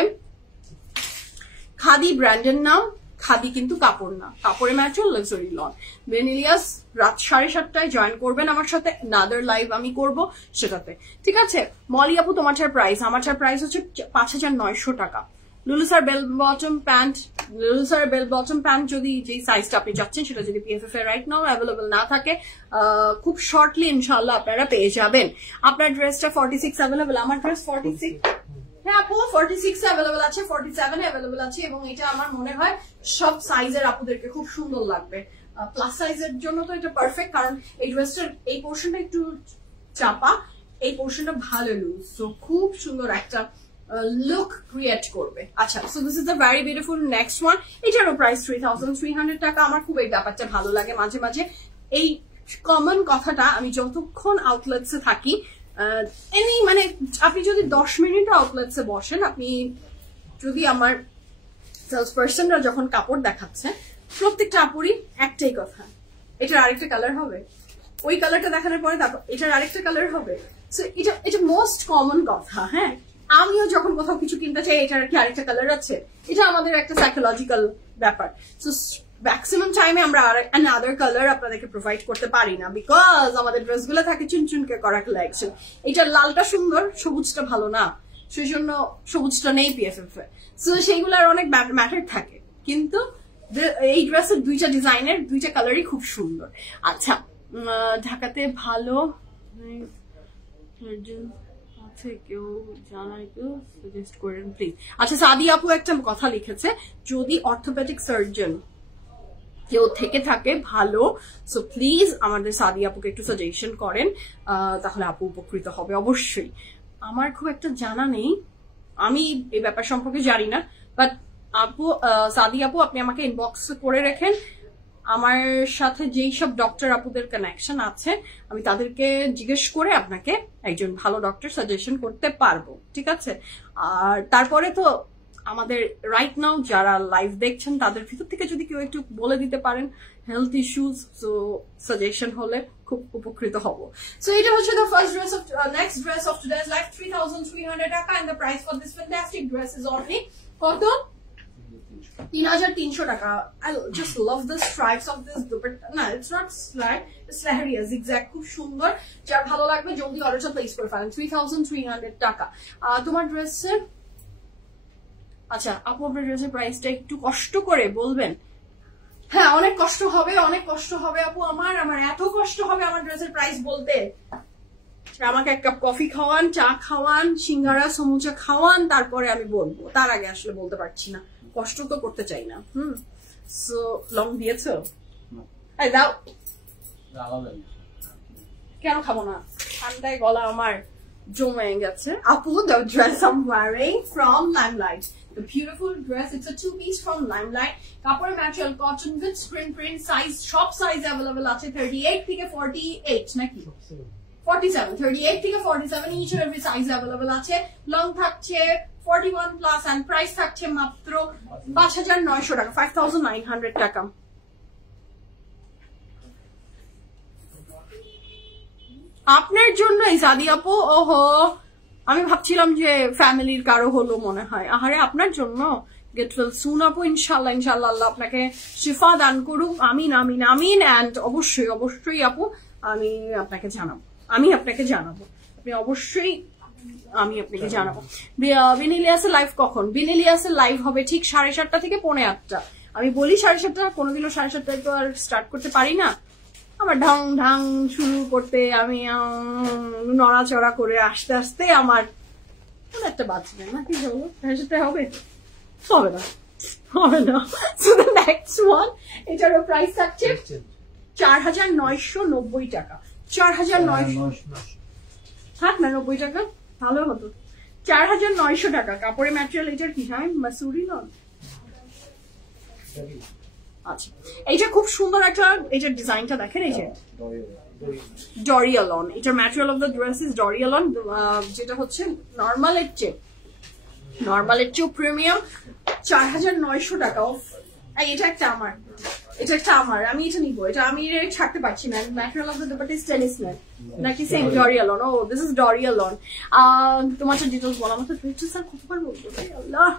খাদি ব্র্যান্ডের নাম, খাদি কিন্তু কাপড় না, কাপড়ে ম্যাটেরিয়াল লাক্সারি লন। বেনিলিয়াস রাত 7:30টায় জয়েন করবেন আমার সাথে, নাদার লাইভ আমি করব সেটাতে। ঠিক আছে, মলি আপু তোমারটার প্রাইস, আমারটার প্রাইস হচ্ছে 5,900 টাকা। লুলুসার বেল বটম প্যান্ট যদি যেই সাইজটা আপনি চাচ্ছেন সেটা যদি পিএফএফ এ রাইট নাও অ্যাভেলেবল না থাকে, খুব শর্টলি ইনশাল্লাহ আপনারা পেয়ে যাবেন। আপনার ড্রেসটা 46 অ্যাভেলেবল, আমার ড্রেস 46, হ্যাঁ আপু 46 অ্যাভেলেবল আছে, 47 অ্যাভেলেবল আছে, এবং এটা আমার মনে হয় সব সাইজের আপুদেরকে খুব সুন্দর লাগবে। প্লাস সাইজের জন্য তো এটা পারফেক্ট, কারণ এই ড্রেসটার এই পোর্শনটা একটু চাপা, এই পোর্শনটা ভালো লুজ, তো খুব সুন্দর একটা লুক ক্রিয়েট করবে। আচ্ছা, so this is the very beautiful next one. এটারও প্রাইস 3300 টাকা। আমার খুব এই ব্যাপারটা ভালো লাগে, মাঝে মাঝে এই কমন কথাটা আমি যতক্ষণ আউটলেটসে থাকি, মানে আপনি যদি 10 মিনিট আউটলেটসে বসেন, আপনি যদি আমার সেলস পার্সনরা যখন কাপড় দেখাচ্ছে, প্রত্যেকটা আপুরই একটাই কথা, এটার আরেকটা কালার হবে, ওই কালারটা দেখানোর পরে তারপর এটার আরেকটা কালার হবে। সো এটা মোস্ট কমন কথা। হ্যাঁ, আমিও যখন কোথাও কিছু কিনতে চাই, এটার কি আরেকটা কালার আছে, এটা আমাদের একটা সাইকোলজিক্যাল ব্যাপার। সো ম্যাক্সিমাম টাইমে আমরা আনাদার কালার আপনাদেরকে প্রোভাইড করতে পারি না, বিকজ আমাদের ড্রেসগুলো থাকে চুনচুনকে করা কালেকশন। এটা লালটা সুন্দর, সবুজটা ভালো না, সেই জন্য সবুজটা নেই পিএফএফ এ। সো সেইগুলোর অনেক ম্যাটার থাকে, কিন্তু এই ড্রেসের দুইটা ডিজাইনের দুইটা কালারই খুব সুন্দর। আচ্ছা, ঢাকাতে ভালো কেউ জানাই কেউ সাজেস্ট করেন প্লিজ। আচ্ছা, সাদি আপু একটা কথা লিখেছে, যদি অর্থোপেডিক সার্জন কেউ থেকে থাকে ভালো, সো প্লিজ আমাদের সাদি আপুকে একটু সাজেশন করেন, তাহলে আপু উপকৃত হবে অবশ্যই। আমার খুব একটা জানা নেই, আমি এই ব্যাপার সম্পর্কে জানি না, বাট আপু, সাদি আপু, আপনি আমাকে ইনবক্স করে রাখেন। আমার সাথে যেই সব ডক্টর আপুদের কানেকশন আছে, আমি তাদেরকে জিজ্ঞেস করে আপনাকে একজন ভালো ডক্টর সাজেশন করতে পারবো, ঠিক আছে? আর তারপরে তো আমাদের রাইট নাও যারা লাইভ দেখছেন, তাদের ভিতর থেকে যদি কেউ একটু বলে দিতে পারেন হেলথ ইস্যুস, সো সাজেশন হলে খুব উপকৃত হব। সো এটা হচ্ছে the first dress of next dress of today's live, 3300 টাকা, and the price for this fantastic dress is only কত? 3300 টাকা। I just love the stripes of this dupatta. No, it's not stripe, it's lahariya zigzag, খুব সুন্দর। যার ভালো লাগবে জলদি অর্ডারটা প্লেস করে ফেলেন। 3300 টাকা তোমার ড্রেসের। আচ্ছা আপু, আপনার ড্রেসের প্রাইসটা একটু কষ্ট করে বলবেন। হ্যাঁ, অনেক কষ্ট হবে, অনেক কষ্ট হবে আপু, আমার এত কষ্ট হবে আমার ড্রেসের প্রাইস বলতে। আমাকে এক কাপ কফি খাওয়ান, চা খাওয়ান, সিঙ্গারা সমুচা খাওয়ান, তারপরে আমি বলবো। তার আগে আসলে বলতে পারছি না, কষ্ট তো করতে চাই না। সো লং দিয়েছো? দাও। কেন খাবো না? ঠান্ডায় গলা আমার জমে গেছে। আপু, the dress I'm wearing from Limelight, the beautiful dress, it's a two-piece from Limelight. কাপড়ের material cotton with screen print, size সব সাইজ अवेलेबल আছে, 38 থেকে 48 নাকি 47, 38 থেকে 47 each and every size available আছে। লং থাকছে 41 প্লাস, and প্রাইস থাকছে মাত্র 5900 টাকা, 5900 টাকা। আপনার জন্য সাদি আপু। ওহো, আমি ভাবছিলাম যে ফ্যামিলির কারো হলো মনে হয়। আহারে, আপনার জন্য। গেট ওয়েল সুন আপু, ইনশাল্লাহ ইনশাল্লাহ, আল্লাহ আপনাকে শিফা দান করুক। আমিন আমিন আমিন। অ্যান্ড অবশ্যই অবশ্যই আপু, আমি আপনাকে জানাবো, আপনি অবশ্যই, আমি আপনাকে জানাবো। বিনিলিয়াসের লাইভ কখন? বিনিলিয়াসের লাইভ হবে ঠিক 7:30 থেকে 8:45। আমি বলি 7:30, কোনোদিনও 7:30 তো আর স্টার্ট করতে পারি না। আমার ঢং ঢং শুরু করতে, আমি নড়াচড়া করে আস্তে আস্তে আমার একটা বাঁচবে নাকি, যাবো 7:30 হবে? হবে না, হবে না। সো দ্য নেক্সট ওয়ান, এটারও প্রাইস থাকছে 4990 টাকা। 4900 থাক না, 90 টাকা ভালো হতো। 4900 টাকা। কাপড়ের ম্যাটেরিয়াল এটার কি হয়? মাসুরি লন। আচ্ছা, এইটা খুব সুন্দর একটা, এটার ডিজাইনটা দেখেন, এই যে ডরিয়ালন, এটার material of the dress is ডরিয়ালন, যেটা হচ্ছে নর্মালের চেয়ে প্রিমিয়াম। 4900 টাকা। এটা একটা আমার, আমি এটা নিবো, এটা আমি ছাড়তে পারছি না। Material of the dupatta is tennis net নাকি সেম ডরিয়ালন? ও, দিস ইজ ডরিয়ালন। তোমার ডিটেলস বলা মতো স্যার কতবার বলবো, আল্লাহ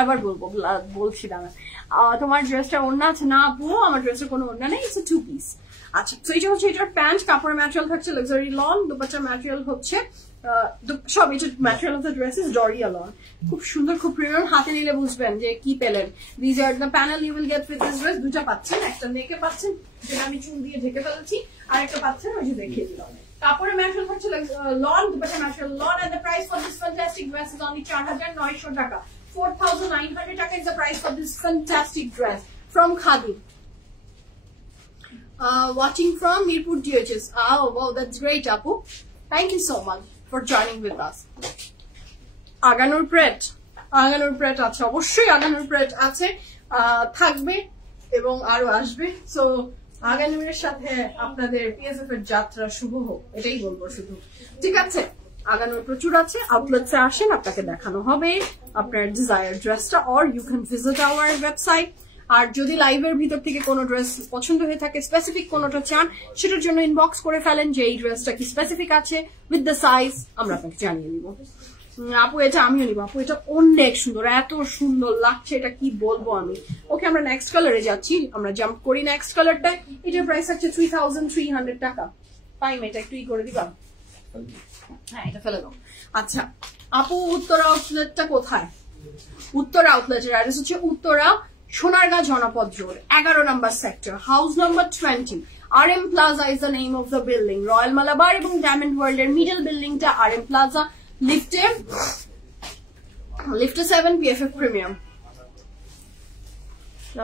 আবার বলছি দাঁড়া। তোমার ড্রেসটা ওড়না আছে না আপু? আমার ড্রেসের কোনো ওড়না নেই, ইটস 2 পিস। আচ্ছা, তো এটা হচ্ছে এটার প্যান্ট, কাপড়ের ম্যাটেরিয়াল থাকছে লাক্সারি লন, দুপাট্টার ম্যাটেরিয়াল হচ্ছে সব, এটা material of the dress is ডরিয়ালন। খুব সুন্দর, খুব প্রিমিয়াম। হাতে নিলে বুঝবেন যে কি পেলেন। This are the panel you will get with this dress. দুটা পাচ্ছেন, একটা নেকে পাচ্ছেন যেটা আমি চুল দিয়ে ঢেকে ফেলেছি, আর একটা পাচ্ছেন ওই যে দেখিয়ে দিলাম। কাপড়ের ম্যাটেরিয়াল হচ্ছে লন, দুপাট্টার material lawn, and the price for this fantastic dress is only 4900 টাকা। 4900 টাকা is the price for this fantastic dress from Khadi. Watching from Mirpur DHS. Oh, wow, that's great, Apu. Thank you so much for joining with us. আগানোর প্রেট, আগানোর প্রেট আছে, অবশ্যই আগানোর প্রেট আছে, থাকবে এবং আরো আসবে। সো আগানোর সাথে আপনাদের পিএসএফ এর যাত্রা শুভ হোক, এটাই বলবো শুধু। ঠিক আছে, আগানোর প্রচুর আছে, আউটলেটসে আসেন, আপনাকে দেখানো হবে আপনার ডিজায়ার ড্রেসটা, or you can visit our website. আর যদি লাইভের ভিতর থেকে কোনো ড্রেস পছন্দ হয়ে থাকে, স্পেসিফিক কোনোটা চান, সেটার জন্য ইনবক্স করে ফেলেন যে এই ড্রেসটা কি স্পেসিফিক আছে উইথ দ্য সাইজ, আমরা আপনাকে জানিয়ে দিব। আপু এটা আমিও নিব, আপু এটা অনেক সুন্দর, এত সুন্দর লাগছে, এটা কি বলবো আমি। ওকে, আমরা নেক্সট কালারে যাচ্ছি, আমরা জাম্প করি নেক্সট কালারটায়। এটার প্রাইস হচ্ছে 3300 টাকা। পাইম এটা একটু করে দিবা, হ্যাঁ এটা ফেলে দাও। আচ্ছা আপু, উত্তরা আউটলেটটা কোথায়? উত্তরা আউটলেটের অ্যাড্রেস হচ্ছে উত্তরা সোনারগাঁ জনপদ রোড, 11 নম্বর sector, house number 20। RM Plaza is the name of the building. Royal Malabar এবং ডায়মন্ড ওয়ার্ল্ড এর মিডল বিল্ডিংটা RM Plaza, লিফটে 7, PFF প্রিমিয়াম।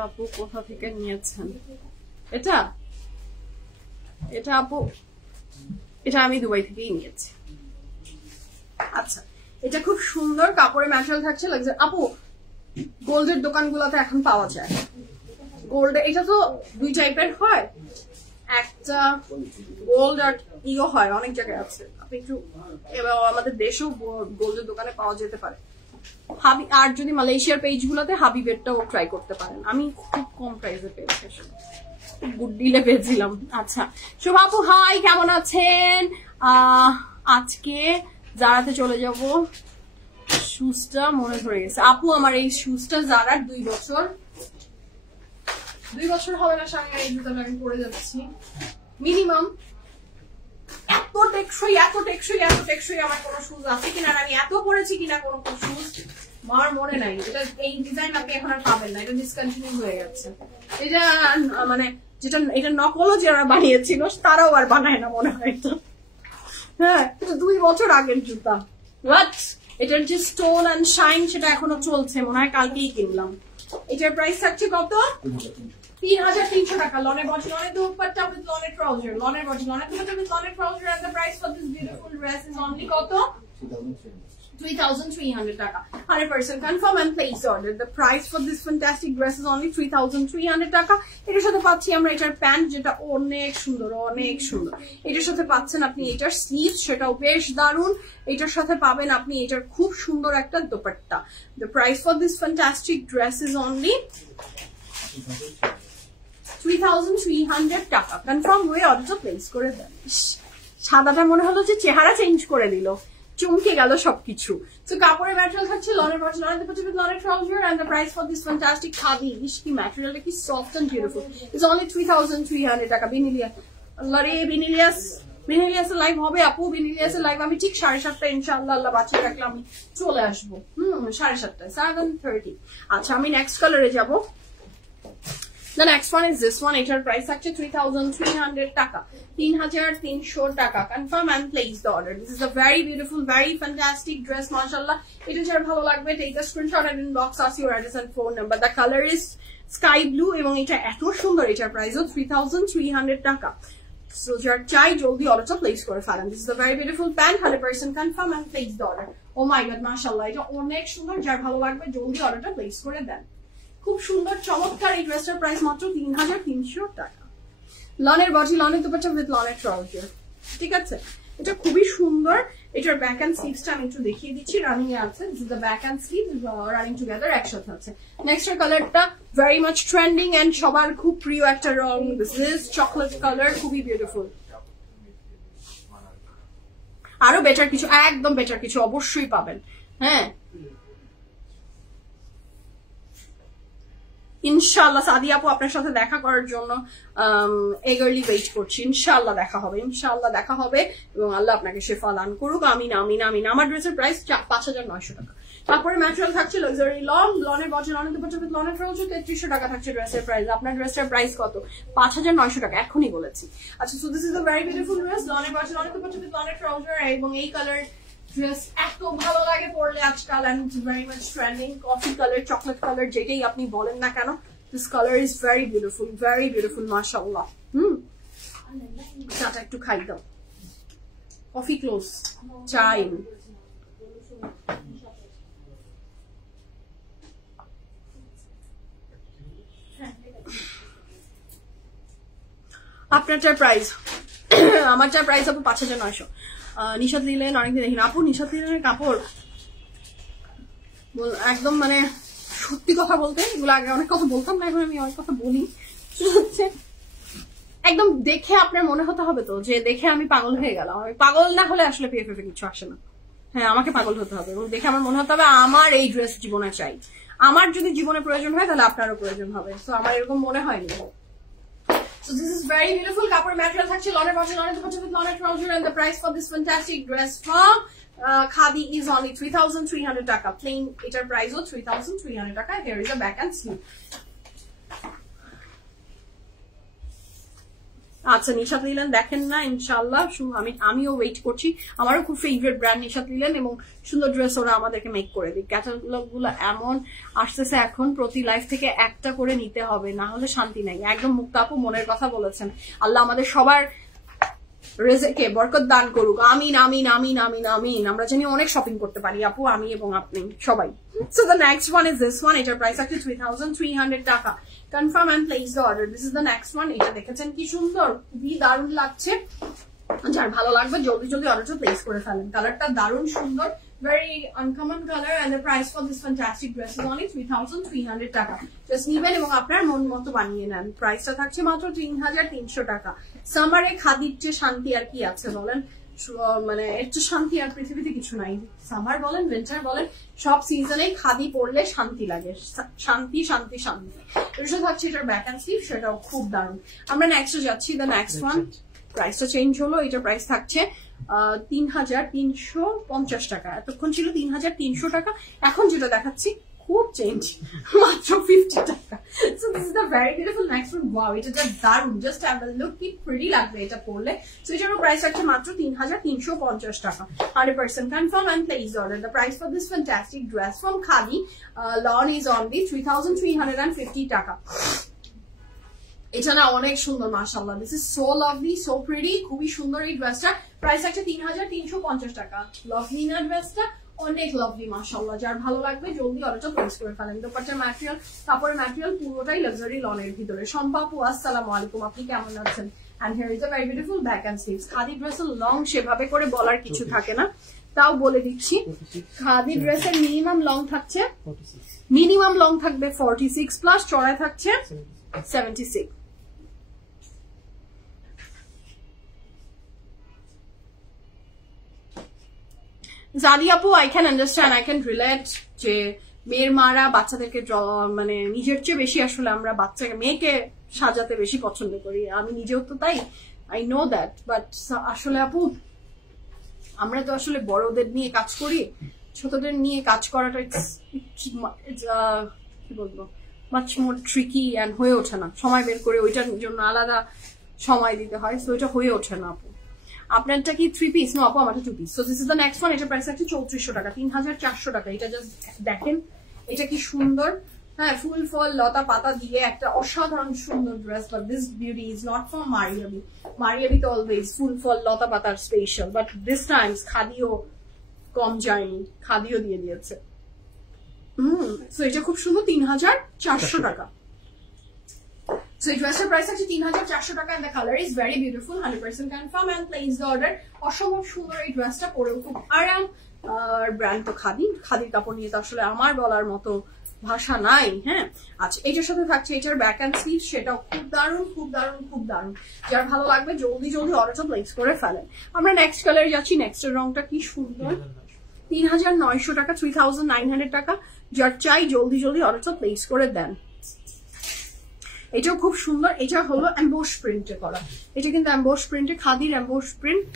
আপু কোথা থেকে নিয়েছেন এটা? এটা আপু, এটা আমি দুবাই থেকেই নিয়েছি। আচ্ছা, এটা খুব সুন্দর, কাপড়ের ম্যাটেরিয়াল থাকছে, লাগছে। আপু গোল্ডের দোকানগুলোতে এখন পাওয়া যায় গোল্ড, এটা তো দুই টাইপের হয়, একটা গোল্ড আর ইও হয়, অনেক জায়গায় আছে। আপনি একটু আমাদের দেশেও গোল্ডের দোকানে পাওয়া যেতে পারে। হাবি, আর যদি মালয়েশিয়ার পেজ গুলোতে হাবিবেরটাও ট্রাই করতে পারেন, আমি খুব কম প্রাইসে পেয়েছি, গুড ডিলে পেয়েছিলাম। আচ্ছা শুভ আপু হাই, কেমন আছেন? আজকে জারাতে চলে যাব, শুজটা মনে ধরে গেছে। আপু আমার এই শুজটা জারার 2 বছর হবে না স্বামী, এই জুতাটা আমি পরে যাচ্ছি মিনিমাম। এত টেকসই, এত টেকসই, এত টেকসই আমার কোনো শুজ আছে কিনা, আমি এত পরেছি কিনা কোনো শুজ আমার মনে নাই। এটা এই ডিজাইন আপনি এখন আর পাবেন না, এটা ডিসকন্টিনিউ হয়ে গেছে। এটা মানে যেটা এটা নকলও যারা বানিয়েছিল তারাও আর বানায় না মনে হয় এটা। হ্যাঁ, এটা 2 বছর আগের জুতা। বাট এটার যে স্টোন এন্ড শাইন সেটা এখনো চলছে, মনে হয় কালকেই কিনলাম। এটার প্রাইস থাকছে কত? 3300 টাকা। লনের বডি, লনের দুপাট্টা উইথ লনের ট্রাউজার, লনের বডি, লনের দুপাট্টা উইথ লনের trouser, and the price for this beautiful dress is only কত? 3300 টাকা। 100% confirm and place order. The price for this fantastic dress is only 3300 টাকা। এটার সাথে পাচ্ছি আমরা এটার প্যান্ট, যেটা অনেক সুন্দর, অনেক সুন্দর। এটার সাথে পাচ্ছেন আপনি এটার স্লিভ, সেটাও বেশ দারুন। এটার সাথে পাবেন আপনি এটার খুব সুন্দর একটা dupatta. The price for this fantastic dress is only 3300 টাকা। কনফার্ম হয়ে অর্ডারটা প্লেস করে দেন। সাদাটা মনে হলো যে চেহারা চেঞ্জ করে দিল, চমকে গেল সবকিছু। তো কাপড়ের ম্যাটেরিয়াল থাকছে লনের বডি, লনের দুপাট্টা উইথ লনের trouser, and the price for this fantastic khadi, কি ম্যাটেরিয়ালটা কি soft and beautiful, is only 3300 টাকা। বিনিলিয়া, আল্লাহ রে, বিনিলিয়াসের লাইভ হবে আপু, বিনিলিয়াসের লাইভ আমি ঠিক 7:30 ইনশাআল্লাহ, আল্লাহ বাঁচিয়ে রাখলে আমি চলে আসবো। 7:30, 7:30। আচ্ছা আমি নেক্সট কালারে যাব। The next one is this one. এটার প্রাইস আছে 3300 টাকা, 3300 টাকা। Confirm and place the order. This is a very beautiful, very fantastic dress, mashallah. এটা যার ভালো লাগবে, take a screenshot and inbox us your address and phone number. The color is sky blue এবং এটা এত সুন্দর, এটার প্রাইসও 3300 টাকা। So যার চাই জলদি অর্ডারটা প্লেস করে ফেলেন। This is a very beautiful pant, 100% confirm and place the order. Oh my god, mashallah, এটা অনেক সুন্দর, যার ভালো লাগবে জলদি অর্ডারটা প্লেস করে দেন। খুব সুন্দর চমৎকার এই ড্রেসটার প্রাইস মাত্র 3300 টাকা। লনের বডি, লনের দুপাট্টা উইথ লনের ট্রাউজার, ঠিক আছে। এটা খুবই সুন্দর। এটার ব্যাক এন্ড স্লিভসটা আমি একটু দেখিয়ে দিচ্ছি, রানিং এ আছে। The back end sleeve running together একসাথে আছে। নেক্সট কালারটা ভেরি মাচ ট্রেন্ডিং এন্ড সবার খুব প্রিয় একটা রং, দিস ইজ চকলেট কালার, খুবই বিউটিফুল। আরো বেটার কিছু, একদম বেটার কিছু অবশ্যই পাবেন। হ্যাঁ ইনশাআল্লাহ সাদিয়া আপু আপনার সাথে দেখা করার জন্য এগারলি ওয়েট করছি। ইনশাআল্লাহ দেখা হবে, ইনশাআল্লাহ দেখা হবে এবং আল্লাহ আপনাকে শেফা দান করুক, আমিন আমিন আমিন। আমার ড্রেসের প্রাইস 5900 টাকা। তারপরে ম্যাটেরিয়াল থাকছে লাক্সারি লন, লনের বডি, লনের দুপাট্টা উইথ লনের ট্রাউজার, 3300 টাকা থাকছে ড্রেসের প্রাইস। আপনার ড্রেসের প্রাইস কত? 5900 টাকা, এখনই বলেছি। আচ্ছা so this is a very beautiful dress, লনের বডি, লনের দুপাট্টা উইথ লনের ট্রাউজার, এবং এই কালার ড্রেস এত ভালো লাগে পরলে আজকাল, and it's very much trending. Coffee colour, chocolate colour, যেটাই আপনি বলেন না কেন, this color is very beautiful, mashallah. চাটা একটু খাই দাও, কফি ক্লোজ চাই। আপনারটার প্রাইস আমারটার প্রাইস আপু 5,900। নিশাত লিলেন অনেকদিন দেখি না আপু। নিশাত লিলেনের কাপড় একদম মানে সত্যি কথা বলতে, এগুলো আগে অনেক কথা বলতাম না, এখন আমি অনেক কথা বলি। হচ্ছে একদম দেখে আপনার মনে হতে হবে তো যে দেখে আমি পাগল হয়ে গেলাম। আমি পাগল না হলে আসলে PFF এ কিছু আসে না। হ্যাঁ, আমাকে পাগল হতে হবে এবং দেখে আমার মনে হতে হবে আমার এই ড্রেস জীবনে চাই। আমার যদি জীবনে প্রয়োজন হয় তাহলে আপনারও প্রয়োজন হবে। তো আমার এরকম মনে হয়নি। So this is very beautiful. Kapur material থাকছে লনের ভার্সন, লনের দুপাট্টা with লনের trouser, and the price for this fantastic dress from Khadi is only 3,300 টাকা. Plain এটার price ও 3,300 টাকা. Here is a back and sleeve. আচ্ছা, নিশাত লিলেন দেখেন না ইনশাআল্লাহ, আমিও ওয়েট করছি। আমারও খুব ফেভারিট ব্র্যান্ড নিশাত লিলেন, এবং সুন্দর ড্রেস ওরা আমাদেরকে মেক করে দিক। ক্যাটালগ গুলো এমন আসতেছে এখন, প্রতি লাইফ থেকে একটা করে নিতে হবে, না হলে শান্তি নাই। একদম মুক্তা আপু মনের কথা বলেছেন। আল্লাহ আমাদের সবার রেজেকে বরকত দান করুক, আমিন আমিন আমিন আমিন আমিন। আমরা জানি অনেক শপিং করতে পারি আপু, আমি এবং আপনি সবাই। So the next one is this one. এটার প্রাইস আছে 3,300 টাকা। Confirm and place the order. This is the next one. এটা দেখেছেন কি সুন্দর, খুবই দারুণ লাগছে। যার ভালো লাগবে জলদি জলদি অর্ডারটা প্লেস করে ফেলেন। কালারটা দারুণ সুন্দর, very uncommon color, and the price for this fantastic dress is only 3,300 টাকা। জাস্ট নিবেন এবং আপনার মন মতো বানিয়ে নেন। প্রাইসটা থাকছে মাত্র 3,300 টাকা। সামারে খাদির চেয়ে শান্তি আর কি আছে বলেন? মানে এর চেয়ে শান্তি আর পৃথিবীতে কিছু নাই। সামার বলেন, উইন্টার বলেন, সব সিজনে খাদি পরলে শান্তি লাগে। শান্তি শান্তি শান্তি। এটা থাকছে এটার ব্যাক অ্যান্ড স্লিভ, সেটাও খুব দারুণ। আমরা নেক্সটে যাচ্ছি, দ্য নেক্সট ওয়ান। প্রাইসটা চেঞ্জ হলো, এটার প্রাইস থাকছে 3,350 টাকা। এতক্ষণ ছিল 3,300 টাকা, এখন যেটা দেখাচ্ছি খুব চেঞ্জ, মাত্র 50 টাকা। So this is the very beautiful next one. Wow, এটা যা দারুণ, just have a look, কি pretty লাগবে এটা পরলে। So এটার প্রাইস আছে মাত্র 3,350 টাকা। 100% confirm and place order. The price for this fantastic dress from Khadi lawn is only 3,350 টাকা। এটা না অনেক সুন্দর, মাশাআল্লাহ। This is so lovely, so pretty, খুবই সুন্দর এই ড্রেসটা। প্রাইস আছে 3,350 টাকা। লাভলি না ড্রেসটা? অনেক লাভলি, মাশাআল্লাহ। যার ভালো লাগবে জলদি অর্ডারটা প্লেস করে ফেলেন। দোপাট্টার ম্যাটেরিয়াল, কাপড়ের ম্যাটেরিয়াল পুরোটাই লাক্সারি লনের ভিতরে। শম্পা আপু আসসালামু আলাইকুম, আপনি কেমন আছেন? And here is a very beautiful back and sleeves. Khadi ড্রেসের লং সেভাবে করে বলার কিছু থাকে না, তাও বলে দিচ্ছি। খাদি ড্রেসের মিনিমাম লং থাকছে, মিনিমাম লং থাকবে 46 প্লাস, চড়ায় থাকছে 76। জাদি আপু, I can understand, I can relate যে মেয়ের মারা বাচ্চাদেরকে মানে নিজের চেয়ে বেশি আসলে আমরা বাচ্চাকে মেয়েকে সাজাতে বেশি পছন্দ করি। আমি নিজেও তো তাই, আই নো দ্যাট। বাট আসলে আপু আমরা তো আসলে বড়দের নিয়ে কাজ করি, ছোটদের নিয়ে কাজ করাটা কি বলবো, মাচ মোর ট্রিকি অ্যান্ড হয়ে ওঠে না। সময় বের করে ওইটার জন্য আলাদা সময় দিতে হয়, তো ওইটা হয়ে ওঠে না আপু। আপনারটা কি 3 পিস? নো আপু, আমারটা 2 piece. So this is the next one. এটার প্রাইস আছে 3,400 টাকা। 3,400 টাকা। এটা জাস্ট দেখেন, এটা কি সুন্দর। হ্যাঁ, ফুল ফল লতা পাতা দিয়ে একটা অসাধারণ সুন্দর dress. But this beauty is not for Maria B. Maria B তো অলওয়েজ ফুল ফল লতা পাতার স্পেশাল, বাট দিস টাইমস খাদিও কম যায়নি, খাদিও দিয়ে দিয়েছে। সো এটা খুব সুন্দর, 3,400 টাকা। So এই ড্রেসের প্রাইস আছে 3,400 টাকা, and the color is very beautiful. 100% confirm and place the order. অসম্ভব সুন্দর এই ড্রেসটা, পরেও খুব আরাম। আর ব্র্যান্ড তো খাদি, খাদির কাপড় নিয়ে তো আসলে আমার বলার মতো ভাষা নাই। হ্যাঁ, আচ্ছা, এটার সাথে থাকছে এটার ব্যাক অ্যান্ড স্লিভ, সেটাও খুব দারুণ, খুব দারুণ, খুব দারুণ। যার ভালো লাগবে জলদি জলদি অর্ডারটা প্লেস করে ফেলেন। আমরা নেক্সট কালারে যাচ্ছি। নেক্সটের রংটা কি সুন্দর, 3,900 টাকা, 3,900 টাকা। যার চাই জলদি জলদি অর্ডারটা প্লেস করে দেন। এটাও খুব সুন্দর। এটা হলো এমবোস প্রিন্টে করা। এটা কিন্তু এমবোস প্রিন্টে, খাদির এমবোস প্রিন্ট।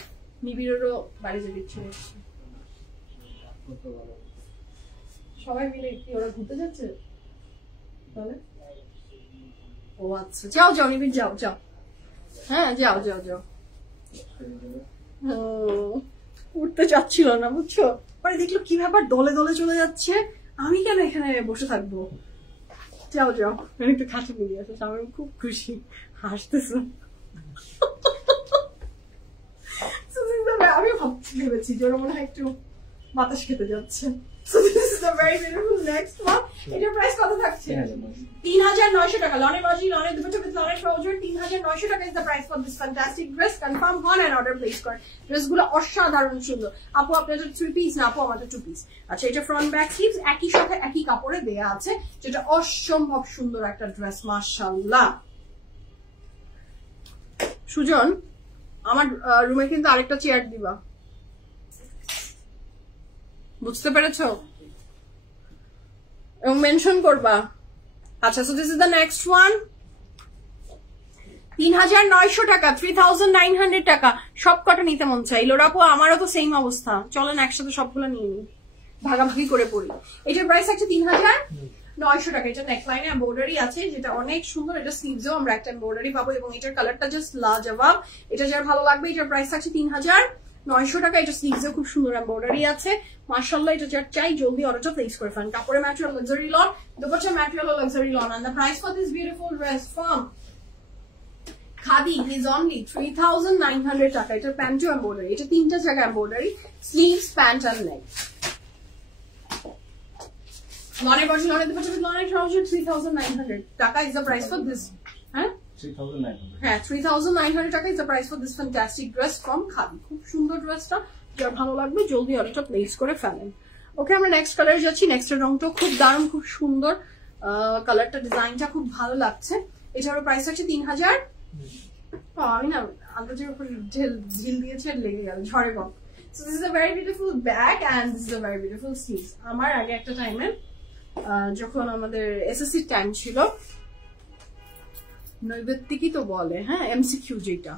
নিবিড়েরও বাড়ি যেতে ইচ্ছে হচ্ছে। সবাই মিলে কি ওরা ঘুরতে যাচ্ছে তাহলে? ও আচ্ছা, যাও যাও নিবিড়, যাও যাও। হ্যাঁ, যাও যাও যাও। উঠতে চাচ্ছিল না বুঝছো, পরে দেখলো কি ব্যাপার, দলে দলে চলে যাচ্ছে। আমি কেন এখানে বসে থাকবো? যাও যাও, একটু খাঁচা নিয়ে আসো। আমি খুব খুশি, হাসতেছো। আমি ভেবেছি যে ওরা মনে হয় একটু বাতাস খেতে যাচ্ছে। So this is the very beautiful next one. এটার প্রাইস কত থাকছে? 3900 টাকা। লনের বাজি, লনের দুপাট্টা with লনের ট্রাউজার, 3900 টাকা is the price for this fantastic dress. Confirm হন and order place করেন। ড্রেসগুলো অসাধারণ সুন্দর। আপু আপনাদের 3 পিস না, আপু আমাদের 2 পিস। আচ্ছা, এটা ফ্রন্ট ব্যাক স্লিভস একই সাথে একই কাপড়ে দেয়া আছে, যেটা অসম্ভব সুন্দর একটা ড্রেস, মাশাআল্লাহ। সুজন, আমার রুমে কিন্তু আরেকটা চেয়ার দিবা, বুঝতে পেরেছো? এবং মেনশন করবা। আচ্ছা, so this is the next one. 3900 টাকা, 3900 টাকা। সব কটা নিতে মন চাই। লোরাপু আমারও তো সেম অবস্থা, চলেন একসাথে সবগুলো নিয়ে নিই, ভাগাভাগি করে পড়ি। এটার প্রাইস আছে 3900 টাকা। এটা নেকলাইনে এমব্রয়ডারি আছে, যেটা অনেক সুন্দর। এটা স্লিভসেও আমরা একটা এমব্রয়ডারি পাবো এবং এটার কালারটা জাস্ট লাজবাব। এটা যার ভালো লাগবে, এটার প্রাইস আছে 3900 টাকা। এটা স্লিভসেও খুব সুন্দর এমব্রয়ডারি আছে, মাশাআল্লাহ। এটা যার চাই জলদি অর্ডারটা প্লেস করে ফেলেন। কাপড়ের material luxury loan, dupatta material luxury loan, and the price for this beautiful dress from Khadi is only 3900 টাকা। এটা প্যান্টও এমব্রয়ডারি, এটা তিনটা জায়গা এমব্রয়ডারি, স্লিভস, প্যান্ট আর নেক। লনের বাজি, লনের দুপাট্টা with লনের ট্রাউজার, 3900 টাকা is the price for this. হ্যাঁ, 3900। হ্যাঁ, 3900 টাকা is the price for this fantastic dress from Khadi। খুব সুন্দর ড্রেসটা, যার ভালো লাগবে জলদি অর্ডারটা প্লেস করে ফেলেন। ওকে, আমরা নেক্সট কালারে যাচ্ছি। নেক্সট এর রংটাও খুব দারুণ, খুব সুন্দর কালারটা, ডিজাইনটা খুব ভালো লাগছে। এটারও প্রাইস আছে 3000। আমি না আন্দাজের উপর ঢিল দিয়েছে, লেগে গেল, ঝড়ে গপ। So this is a very beautiful bag and this is a very beautiful sleeves. আমার আগে একটা টাইমে, যখন আমাদের এসএসসি টাইম ছিল, নৈবেত্তিকই তো বলে, হ্যাঁ, এমসিকিউ যেটা,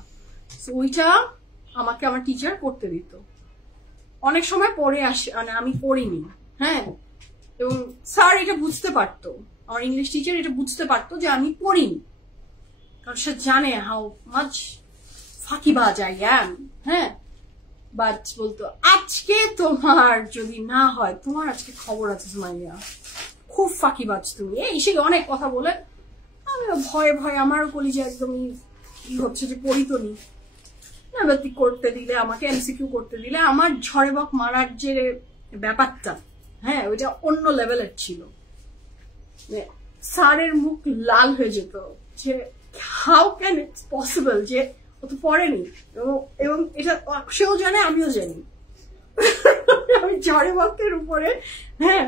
ওইটা আমাকে আমার টিচার করতে দিত। অনেক সময় পড়ে আসে, মানে আমি পড়িনি, হ্যাঁ, এবং স্যার এটা বুঝতে পারতো, আমার ইংলিশ টিচার এটা বুঝতে পারতো যে আমি পড়িনি, কারণ সে জানে হাউ মাচ ফাঁকিবাজ আই অ্যাম, হ্যাঁ। বাট বলতো, আজকে তোমার যদি না হয়, তোমার আজকে খবর আছে সুমাইয়া, খুব ফাঁকিবাজ তুমি, এই সেই অনেক কথা বলে। আমি ভয়ে ভয়ে, আমার কলিজা একদমই কি হচ্ছে যে পড়িতনি, নৈবেত্তিক করতে দিলে, আমাকে এমসিকিউ করতে দিলে, আমার ঝড়ে বক মারার যে ব্যাপারটা, হ্যাঁ, ওইটা অন্য লেভেলের ছিল। স্যারের মুখ লাল হয়ে যেত যে হাউ ক্যান ইটস পসিবল যে ও তো পড়েনি, এবং এটা সেও জানে, আমিও জানি। আমি ঝড়ে বকের উপরে, হ্যাঁ,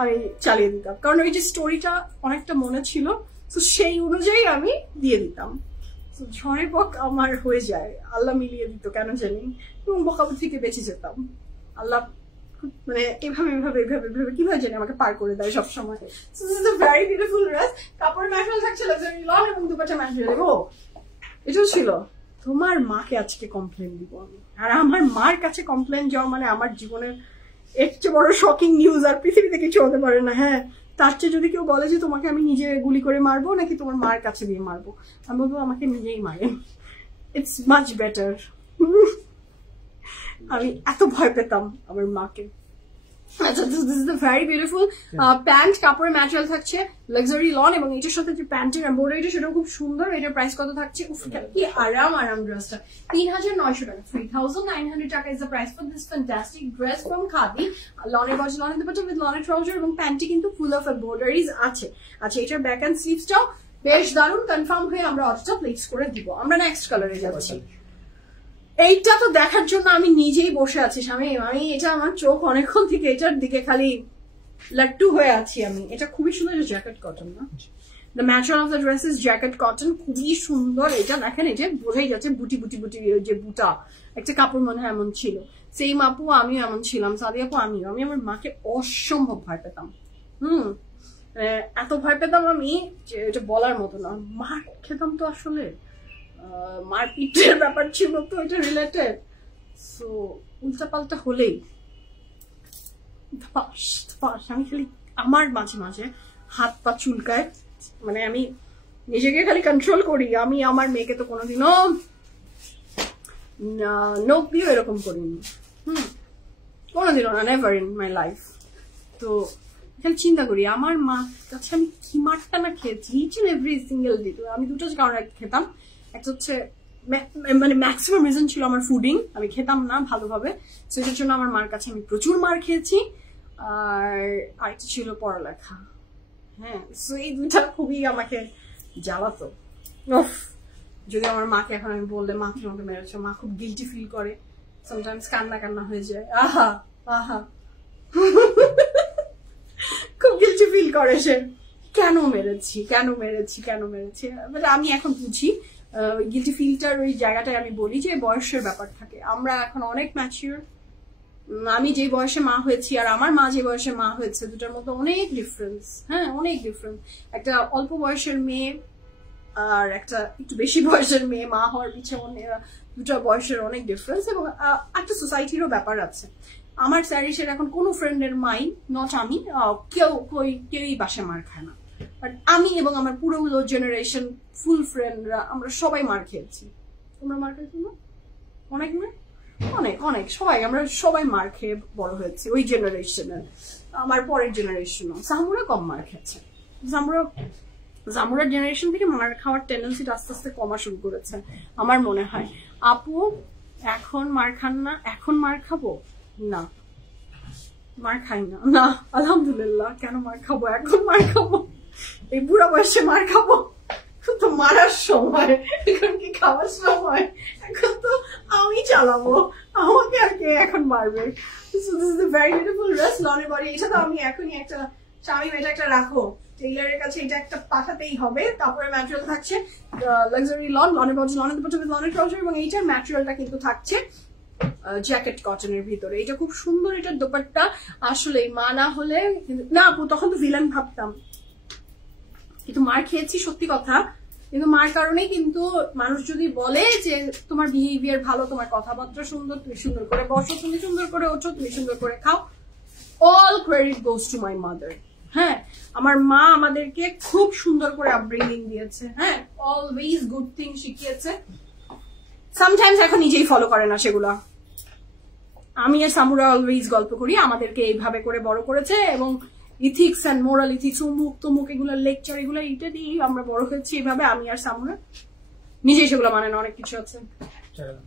আমি চালিয়ে দিতাম, কারণ ওই যে স্টোরিটা অনেকটা মনে ছিল, তো সেই অনুযায়ী আমি দিয়ে দিতাম। ঝড়ে বক আমার হয়ে যায়, আল্লাহ মিলিয়ে দিত কেন জানি, এবং বকাবকি থেকে বেঁচে যেতাম। আল্লাহ মানে এভাবে এভাবে এভাবে এভাবে কিভাবে জানি আমাকে পার করে দেয় সবসময়। So this is a very beautiful dress. কাপড়ের ম্যাটেরিয়াল থাকছে লাক্সারি লন এবং দুপাট্টা ম্যাটেরিয়াল। ও, এটাও ছিল। তোমার মাকে আজকে কমপ্লেন দিব আমি, আর আমার মার কাছে কমপ্লেন যাওয়া মানে আমার জীবনের এর চেয়ে বড় শকিং নিউজ আর পৃথিবীতে কিছু হতে পারে না। হ্যাঁ, তার চেয়ে যদি কেউ বলে যে তোমাকে আমি নিজে গুলি করে মারবো নাকি তোমার মার কাছে দিয়ে মারবো, আমি বলবো আমাকে নিজেই মারেন, ইটস মাচ বেটার। আমি এত ভয় পেতাম আমার মাকে। আচ্ছা, this is the very beautiful pant, কাপড়ের ম্যাটেরিয়াল থাকছে লাক্সারি লন, এবং এটার সাথে যে প্যান্টের এমব্রয়ডারিটা সেটাও খুব সুন্দর। এটার প্রাইস কত থাকছে? কি আরাম ড্রেসটা, 3900 টাকা। 3900 টাকা is the price for this fantastic dress from Khaadi. লনের বাজ, লনের দুপাট্টা উইথ লনের ট্রাউজার, এবং প্যান্টটি কিন্তু ফুল অফ এমব্রয়ডারিজ আছে। আচ্ছা, এটার ব্যাক এন্ড স্লিভসটাও বেশ দারুণ। কনফার্ম হয়ে আমরা অর্ডারটা প্লেস করে দিব। আমরা নেক্সট কালারে যাচ্ছি। এইটা তো দেখার জন্য আমি নিজেই বসে আছি স্বামী, আমি এটা আমার চোখ অনেকক্ষণ থেকে এটার দিকে খালি লাট্টু হয়ে আছি আমি। এটা খুবই সুন্দর, জ্যাকেট কটন না, the material of the dress is jacket cotton, খুবই সুন্দর। এটা দেখেন, এই যে বোঝাই যাচ্ছে বুটি বুটি বুটি যে বুটা একটা কাপড় মনে হয় এমন ছিল। সেই আপু আমিও এমন ছিলাম, সাদি আপু আমিও। আমি আমার মাকে অসম্ভব ভয় পেতাম, এত ভয় পেতাম আমি যে এটা বলার মতো না। মার খেতাম তো আসলে, মারপিটের ব্যাপার ছিল তো এটা রিলেটেড। সো উল্টা পাল্টা হলেই আমি খালি আমার মাঝে মাঝে হাত পা চুলকায়, মানে আমি নিজেকে খালি কন্ট্রোল করি। আমি আমার মেয়েকে তো কোনোদিনও নোক দিয়েও এরকম করিনি, কোনোদিনও না, নেভার ইন মাই লাইফ। তো এখানে চিন্তা করি আমার মা কাছে আমি কি মারটা না খেয়েছি, each and every single day. আমি দুটো কারণে খেতাম, একটা হচ্ছে মানে ম্যাক্সিমাম রিজন ছিল আমার ফুডিং, আমি খেতাম না ভালোভাবে, সেটার জন্য আমার মার কাছে আমি প্রচুর মার খেয়েছি। আর আরেকটা ছিল পড়ালেখা। হ্যাঁ, সো এই দুটা খুবই আমাকে জ্বালাতো। যদি আমার মাকে এখন আমি বললে মা তুমি আমাকে মেরেছো, মা খুব গিল্টি ফিল করে, সামটাইমস কান্না হয়ে যায়, আহা আহা খুব গিল্টি ফিল করে সে, কেন মেরেছি কেন মেরেছি কেন মেরেছি। বাট আমি এখন বুঝি গিল্টি ফিলটার ওই জায়গাটায় আমি বলি যে বয়সের ব্যাপার থাকে, আমরা এখন অনেক ম্যাচিওর। আমি যে বয়সে মা হয়েছি আর আমার মা যে বয়সে মা হয়েছে দুটার মধ্যে অনেক ডিফারেন্স। হ্যাঁ, অনেক ডিফারেন্স। একটা অল্প বয়সের মেয়ে আর একটা একটু বেশি বয়সের মেয়ে মা হওয়ার পিছনে দুটা বয়সের অনেক ডিফারেন্স। এবং একটা সোসাইটিরও ব্যাপার আছে। আমার স্যারিসের এখন কোনো ফ্রেন্ডের মাই নট আমি কেউই বাসে মার খায় না, বাট আমি এবং আমার পুরো জেনারেশন ফুল ফ্রেন্ডরা আমরা সবাই মার খেয়েছি। তোমরা মার খেয়েছো না? অনেক না? অনেক অনেক সবাই, আমরা সবাই মার খেয়ে বড় হয়েছি ওই জেনারেশনের। আমার পরের জেনারেশনও সামুরা কম মার খেয়েছে। জামুরার জেনারেশন থেকে মার খাওয়ার টেন্ডেন্সিটা আস্তে আস্তে কমা শুরু করেছে আমার মনে হয়। আপু এখন মার খান না? এখন মার খাবো না, মার খাই না, না আলহামদুলিল্লাহ। কেন মার খাবো? এখন মার খাবো? এই বুড়া বয়সে মার খাবো? তো মারার সময়, এখন কি খাওয়ার সময়? এখন তো আমি চালাবো, আমাকে আর কে এখন মারবে? So this is a very beautiful dress, লনের বডি। এটা তো আমি এখনই একটা স্বামী, এটা একটা রাখো টেইলারের কাছে, এটা একটা পাঠাতেই হবে। তারপরে ম্যাটেরিয়াল থাকছে লাক্সারি লনের বডি, লনের দুপাট্টা উইথ লনের ট্রাউজার, এবং এইটার ম্যাটেরিয়ালটা কিন্তু থাকছে জ্যাকেট কটনের ভিতরে। এটা খুব সুন্দর, এটার দোপাট্টা আসলে মা না হলে না আপু তখন তো ভিলেন ভাবতাম, কিন্তু মার খেয়েছি সত্যি কথা। কিন্তু মার কারণে কিন্তু মানুষ যদি বলে যে তোমার বিহেভিয়ার ভালো, তোমার কথাবার্তা সুন্দর, তুমি সুন্দর করে বসো, তুমি সুন্দর করে ওঠো, তুমি সুন্দর করে খাও, all credit goes to my mother. হ্যাঁ, আমার মা আমাদেরকে খুব সুন্দর করে আপব্রিঙ্গিং দিয়েছে। হ্যাঁ, অলওয়েজ গুড থিং শিখিয়েছে। সামটাইমস এখন নিজেই ফলো করে না সেগুলা। আমি আর সামুরা অলওয়েজ গল্প করি আমাদেরকে এইভাবে করে বড় করেছে, এবং ইথিক্স অ্যান্ড মোরাল ইথিক্স অমুক তমুক এগুলো লেকচার এগুলো এটা দিয়ে আমরা বড় হয়েছি এইভাবে। আমি আর সামুরা নিজেই সেগুলো মানে না, অনেক কিছু আছে।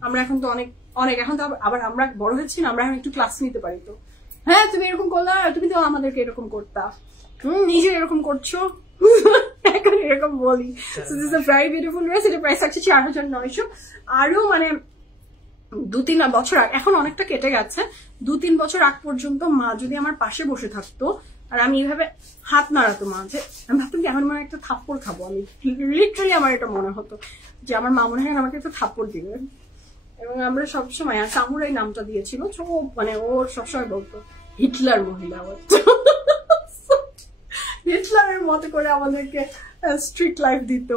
আমরা এখন তো অনেক অনেক এখন তো আবার আমরা বড় হচ্ছি না, আমরা এখন একটু ক্লাস নিতে পারি। তো হ্যাঁ, তুমি এরকম করলা, তুমি তো আমাদেরকে এরকম করতা, নিজে এরকম করছো, এখন এরকম বলি। So this is a very beautiful dress. এটা প্রাইস থাকছে 4900। আরো মানে 2-3 বছর আগে, এখন অনেকটা কেটে গেছে, 2-3 বছর আগ পর্যন্ত মা যদি আমার পাশে বসে থাকতো আর আমি এইভাবে হাত নাড়াতো মাঝে, আমি ভাবতাম কি এখন মনে একটা থাপ্পড় খাবো। আমি লিটারালি আমার এটা মনে হতো যে আমার মা মনে হয় আমাকে একটা থাপ্পড় দিবে। এবং আমরা সবসময়, আর সামুরাই নামটা দিয়েছিল, মানে ও সবসময় বলতো হিটলার মহিলা, হিটলারের মতো করে আমাদেরকে স্ট্রিট লাইফ দিত।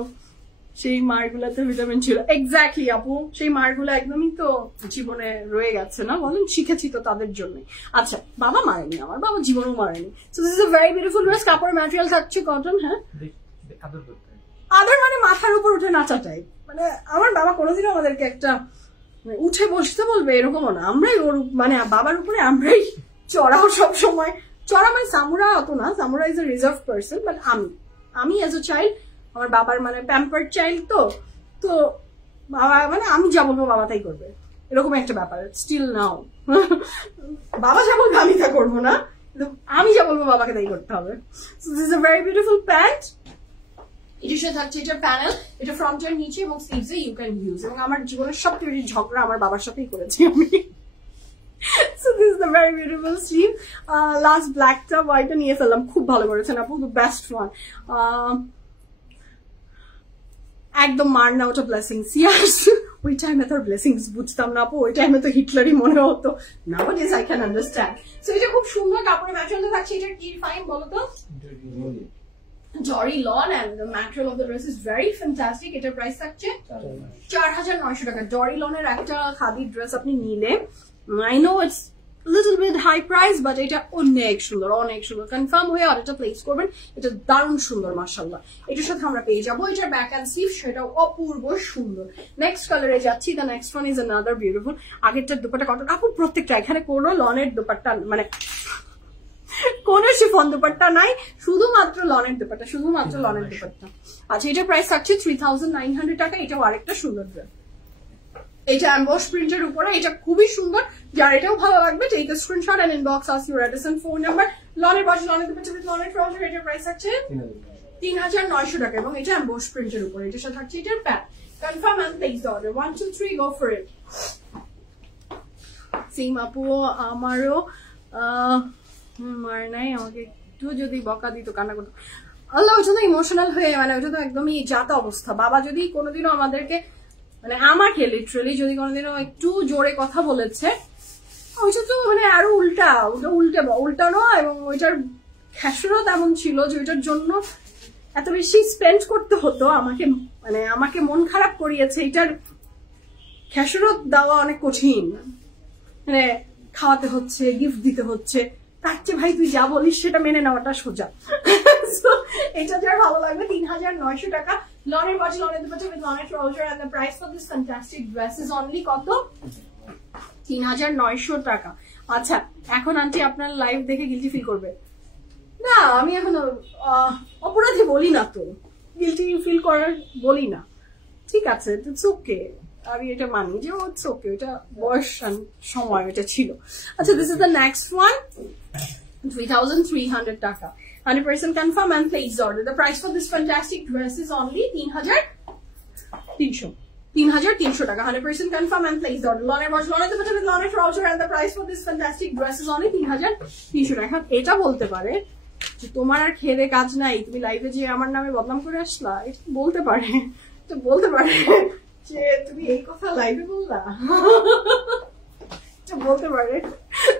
সেই মারগুলাতে ভিটামিন ছিল। এক্স্যাক্টলি আপু, সেই মারগুলো একদমই তো জীবনে রয়ে গেছে না, বলেন? শিখেছি তো তাদের জন্য। আচ্ছা, বাবা মারেনি, আমার বাবা জীবনেও মারেনি। So this is a very beautiful dress. কাপড় ম্যাটেরিয়াল থাকছে কটন। হ্যাঁ, আদর মানে মাথার উপর উঠে নাচা টাইপ। মানে আমার বাবা কোনোদিনও আমাদেরকে একটা উঠে বসতে বলবে এরকমও না, আমরাই ওর মানে বাবার উপরে আমরাই চড়াও সব সময়। চড়া মানে সামুরা অত না, সামুরা is a reserve person, but আমি এজ এ চাইল্ড, আমার বাবার মানে প্যাম্পার্ড চাইল্ড, তো বাবা মানে আমি যা বলবো বাবা তাই করবে, এরকম একটা ব্যাপার স্টিল নাও। বাবা যা বলবে আমি তা করবো না, আমি যা বলবো বাবাকে তাই করতে হবে। So this is a very beautiful pant. এটার সাথে থাকছে এটার প্যানেল, এটা ফ্রন্টের নিচে এবং স্লিভসে ইউ ক্যান ইউজ। এবং আমার জীবনের সবথেকে বেশি ঝগড়া আমার বাবার সাথেই করেছি আমি। So this is the very beautiful sleeve. Last black টা white নিয়ে ফেললাম, খুব ভালো করেছেন আপু, the best one. একদম মার না, ওটা ব্লেসিংস। ইয়াস, ওই টাইমে তোর ব্লেসিংস বুঝতাম না আপু, ওই টাইমে তো হিটলারই মনে হতো। Nowadays I can understand. So এটা খুব সুন্দর কাপড়ের ম্যাটেরিয়াল থাকছে। এটা কি ফাইন বলো তো? Dory lawn, and the material of the dress is very fantastic. এটার প্রাইস থাকছে 4900 টাকা। Dory lawn এর একটা খাদি ড্রেস আপনি নিলে, I know it's a little bit high price, but এটা অনেক সুন্দর, অনেক সুন্দর। কনফার্ম হয়ে অর্ডারটা প্লেস করবেন, এটা দারুণ সুন্দর মাশাআল্লাহ। এটার সাথে আমরা পেয়ে যাবো এটার ব্যাক অ্যান্ড স্লিভ, সেটাও অপূর্ব সুন্দর। নেক্সট কালারে যাচ্ছি, the next one is another beautiful. আগেরটার দুপাট্টা কটন আপু, প্রত্যেকটা এখানে কোনো লনের দুপাট্টা মানে কোনো শিফন দুপাট্টা নাই, শুধুমাত্র লনের দুপাট্টা, শুধুমাত্র লনের দুপাট্টা। আচ্ছা, এটার প্রাইস থাকছে 3900 টাকা। এটাও আরেকটা সুন্দর ড্রেস। এটা এমবস প্রিন্টের উপরে, এটা খুবই সুন্দর। যার এটাও ভালো লাগবে take a screenshot and inbox us your address and phone number. লনের বডি, লনের দুপাট্টা উইথ লনের ট্রাউজার, এটার প্রাইস আছে 3900 টাকা এবং এটা এমবস প্রিন্টের উপরে। এটার সাথে থাকছে এটার pant. Confirm and place the order. 1 2 3 go for it. সিম আপু আমারও মার নাই, আমাকে একটু যদি বকা দিত কান্না করতো। আল্লাহ, ওটা তো ইমোশনাল হয়ে, মানে ওটা তো একদমই যাতা অবস্থা। বাবা যদি কোনোদিনও আমাদেরকে, মানে আমাকে লিটারালি যদি কোনোদিনও একটু জোরে কথা বলেছে, ওইটা তো মানে আরো উল্টা, ওটা উল্টানো। এবং ওইটার খেসরও তেমন ছিল যে ওইটার জন্য এত বেশি স্পেন্ড করতে হতো আমাকে, মানে আমাকে মন খারাপ করিয়েছে। এটার খেসরত দেওয়া অনেক কঠিন, মানে খাওয়াতে হচ্ছে, গিফট দিতে হচ্ছে। তার চেয়ে ভাই তুই যা বলিস সেটা মেনে নেওয়াটা সোজা। এটা যার ভালো লাগবে 3900 টাকা। লনের বডি, লনের দুপাট্টা উইথ লনের trouser and the price for this fantastic dress is only কত? 3900 টাকা। আচ্ছা, এখন আন্টি আপনার লাইভ দেখে গিল্টি ফিল করবে না? আমি এখন অপরাধী বলি না, তো গিল্টি ফিল করার বলি না, ঠিক আছে, ইটস ওকে। আমি এটা মানি যে ইটস ওকে, এটা বয়স সময় এটা ছিল। আচ্ছা, this is the next one, 3300 টাকা। 100% confirm and place order. The price for this fantastic dress is only 3300 টাকা। 100% confirm and place order. Lone watch, lone the button with lone trouser and the price for this fantastic dress is only 3300 টাকা। এটা বলতে পারে যে তোমার আর খেয়ে দে কাজ নাই, তুমি লাইভে যে আমার নামে বদনাম করে আসলা, এটা বলতে পারে, তো বলতে পারে যে তুমি এই কথা লাইভে বললা, এটা বলতে পারে।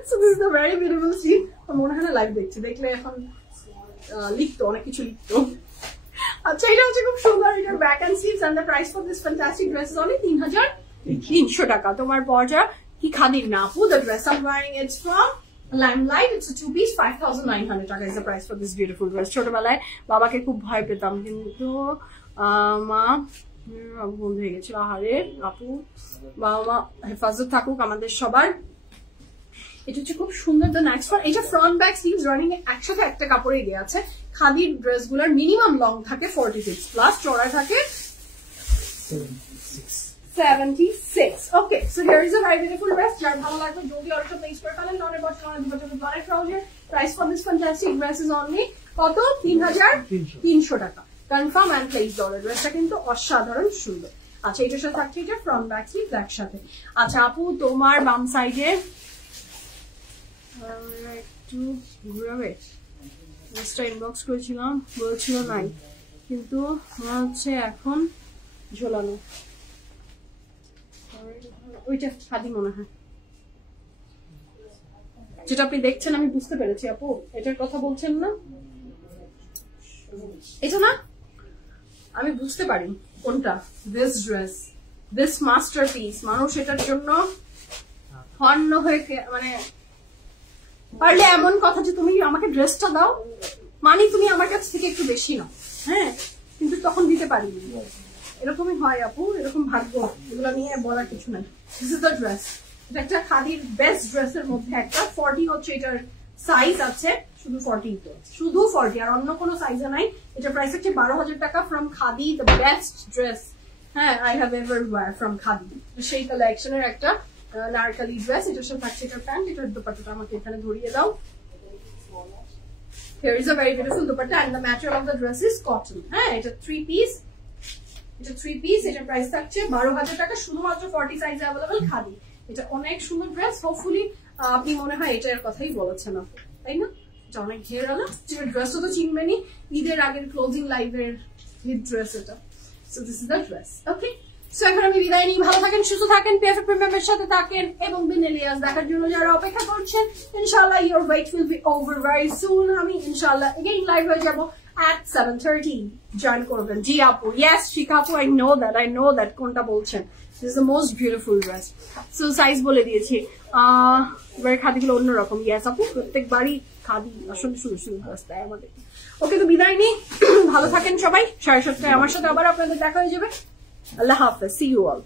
So this is the very beautiful scene. মনে হয় না লাইভ দেখছি, দেখলে এখন লিখতো, অনেক কিছু লিখতো। আচ্ছা, এটা হচ্ছে খুব সুন্দর, এটার back and sleeves and the price for this fantastic dress is only 3300 টাকা। তোমার পর্যা কি খাদির না আপু? The dress I am wearing it's from Limelight. It's a 2-piece, 5900 টাকা is the price for this beautiful dress. ছোটবেলায় বাবাকে খুব ভয় পেতাম, কিন্তু মা বন্ধু হয়ে গেছিল। আহারে আপু, বাবা মা হেফাজত থাকুক আমাদের সবার। এটা হচ্ছে খুব সুন্দর। দ্য নেক্সট ওয়ান, এটা ফ্রন্ট ব্যাক স্লিভস রানিং একসাথে একটা কাপড়ে গিয়ে আছে। খাদির ড্রেস গুলার মিনিমাম লং থাকে 46 প্লাস, চড়া থাকে 76. Okay, so here is a very beautiful dress. যার ভালো লাগবে জলদি অর্ডার প্লেস করে ফেলেন। লনের বডি, লনের দুপাট্টা উইথ লনের trouser. Price for this fantastic dress is only কত? 3300 টাকা। Confirm and place order. ড্রেসটা কিন্তু অসাধারণ সুন্দর। আচ্ছা, এটার সাথে থাকছে এটা ফ্রন্ট ব্যাক স্লিভস একসাথে। আচ্ছা আপু, তোমার বাম সাইডে একটু ঘুরাবে, ড্রেসটা ইনবক্স করেছিলাম, বলছিল নাই, কিন্তু মনে হচ্ছে এখন ঝোলানো। ওইটা খাদি মনে হয়, যেটা আপনি দেখছেন আমি বুঝতে পেরেছি। আপু, এটার কথা বলছেন না? এটা না, আমি বুঝতে পারি কোনটা। দিস ড্রেস, দিস মাস্টারপিস, মানুষ এটার জন্য হন্য হয়ে, মানে পারলে এমন কথা যে তুমি আমাকে ড্রেসটা দাও, মানে তুমি আমার কাছ থেকে একটু বেশি নাও, হ্যাঁ, কিন্তু তখন দিতে পারিনি। এরকমই হয় আপু, এরকম ভাগ্য, এগুলো নিয়ে বলার কিছু নাই। This is the dress. এটা একটা খাদির বেস্ট ড্রেসের মধ্যে একটা। 40 হচ্ছে এটার সাইজ আছে, শুধু 40 তো, শুধু 40, আর অন্য কোনো সাইজে নাই। এটার প্রাইস হচ্ছে 12,000 টাকা। From Khaadi, the best dress হ্যাঁ I have ever wear from Khaadi. সেই কালেকশনের একটা নারকালি ড্রেস। এটার সাথে থাকছে এটার প্যান্ট। এটার দুপাট্টাটা আমাকে এখানে ধরিয়ে দাও। Here is a very beautiful dupatta and the material of the dress is cotton. হ্যাঁ, এটা 3 piece, এটা 3 piece। এটার প্রাইস থাকছে 12,000 টাকা। শুধুমাত্র 40 সাইজে अवेलेबल খাদি। এটা অনেক সুন্দর ড্রেস। হোপফুলি আপনি মনে হয় এটার কথাই বলেছেন আপু, তাই না? এটা অনেক ঘেরানো। যে ড্রেসও তো চিনবেনই, ঈদের আগের ক্লোজিং লাইভের হিট ড্রেস এটা। So this is the dress. Okay, so এখন আমি বিদায় নিই। ভালো থাকেন, সুস্থ থাকেন, পিএফ প্রিমিয়ামের সাথে থাকেন, এবং বিন এলিয়াস দেখার জন্য যারা অপেক্ষা করছেন, ইনশাআল্লাহ your wait will be over very soon. আমি ইনশাআল্লাহ এগেইন লাইভ হয়ে যাব at 7:30. জয়েন করবেন। জি আপু, ইয়েস শিখা আপু, আই নো দ্যাট কোনটা বলছেন। This is the most beautiful dress. So size বলে দিয়েছি। এবার খাদিগুলো অন্যরকম। ইয়েস আপু, প্রত্যেকবারই খাদি আসলে শুরু ড্রেস দেয় আমাদের। ওকে, তো বিদায় নিই। ভালো থাকেন সবাই। 7:30 আমার সাথে আবার আপনাদের দেখা হয়ে যাবে। Allah Hafiz. See you all.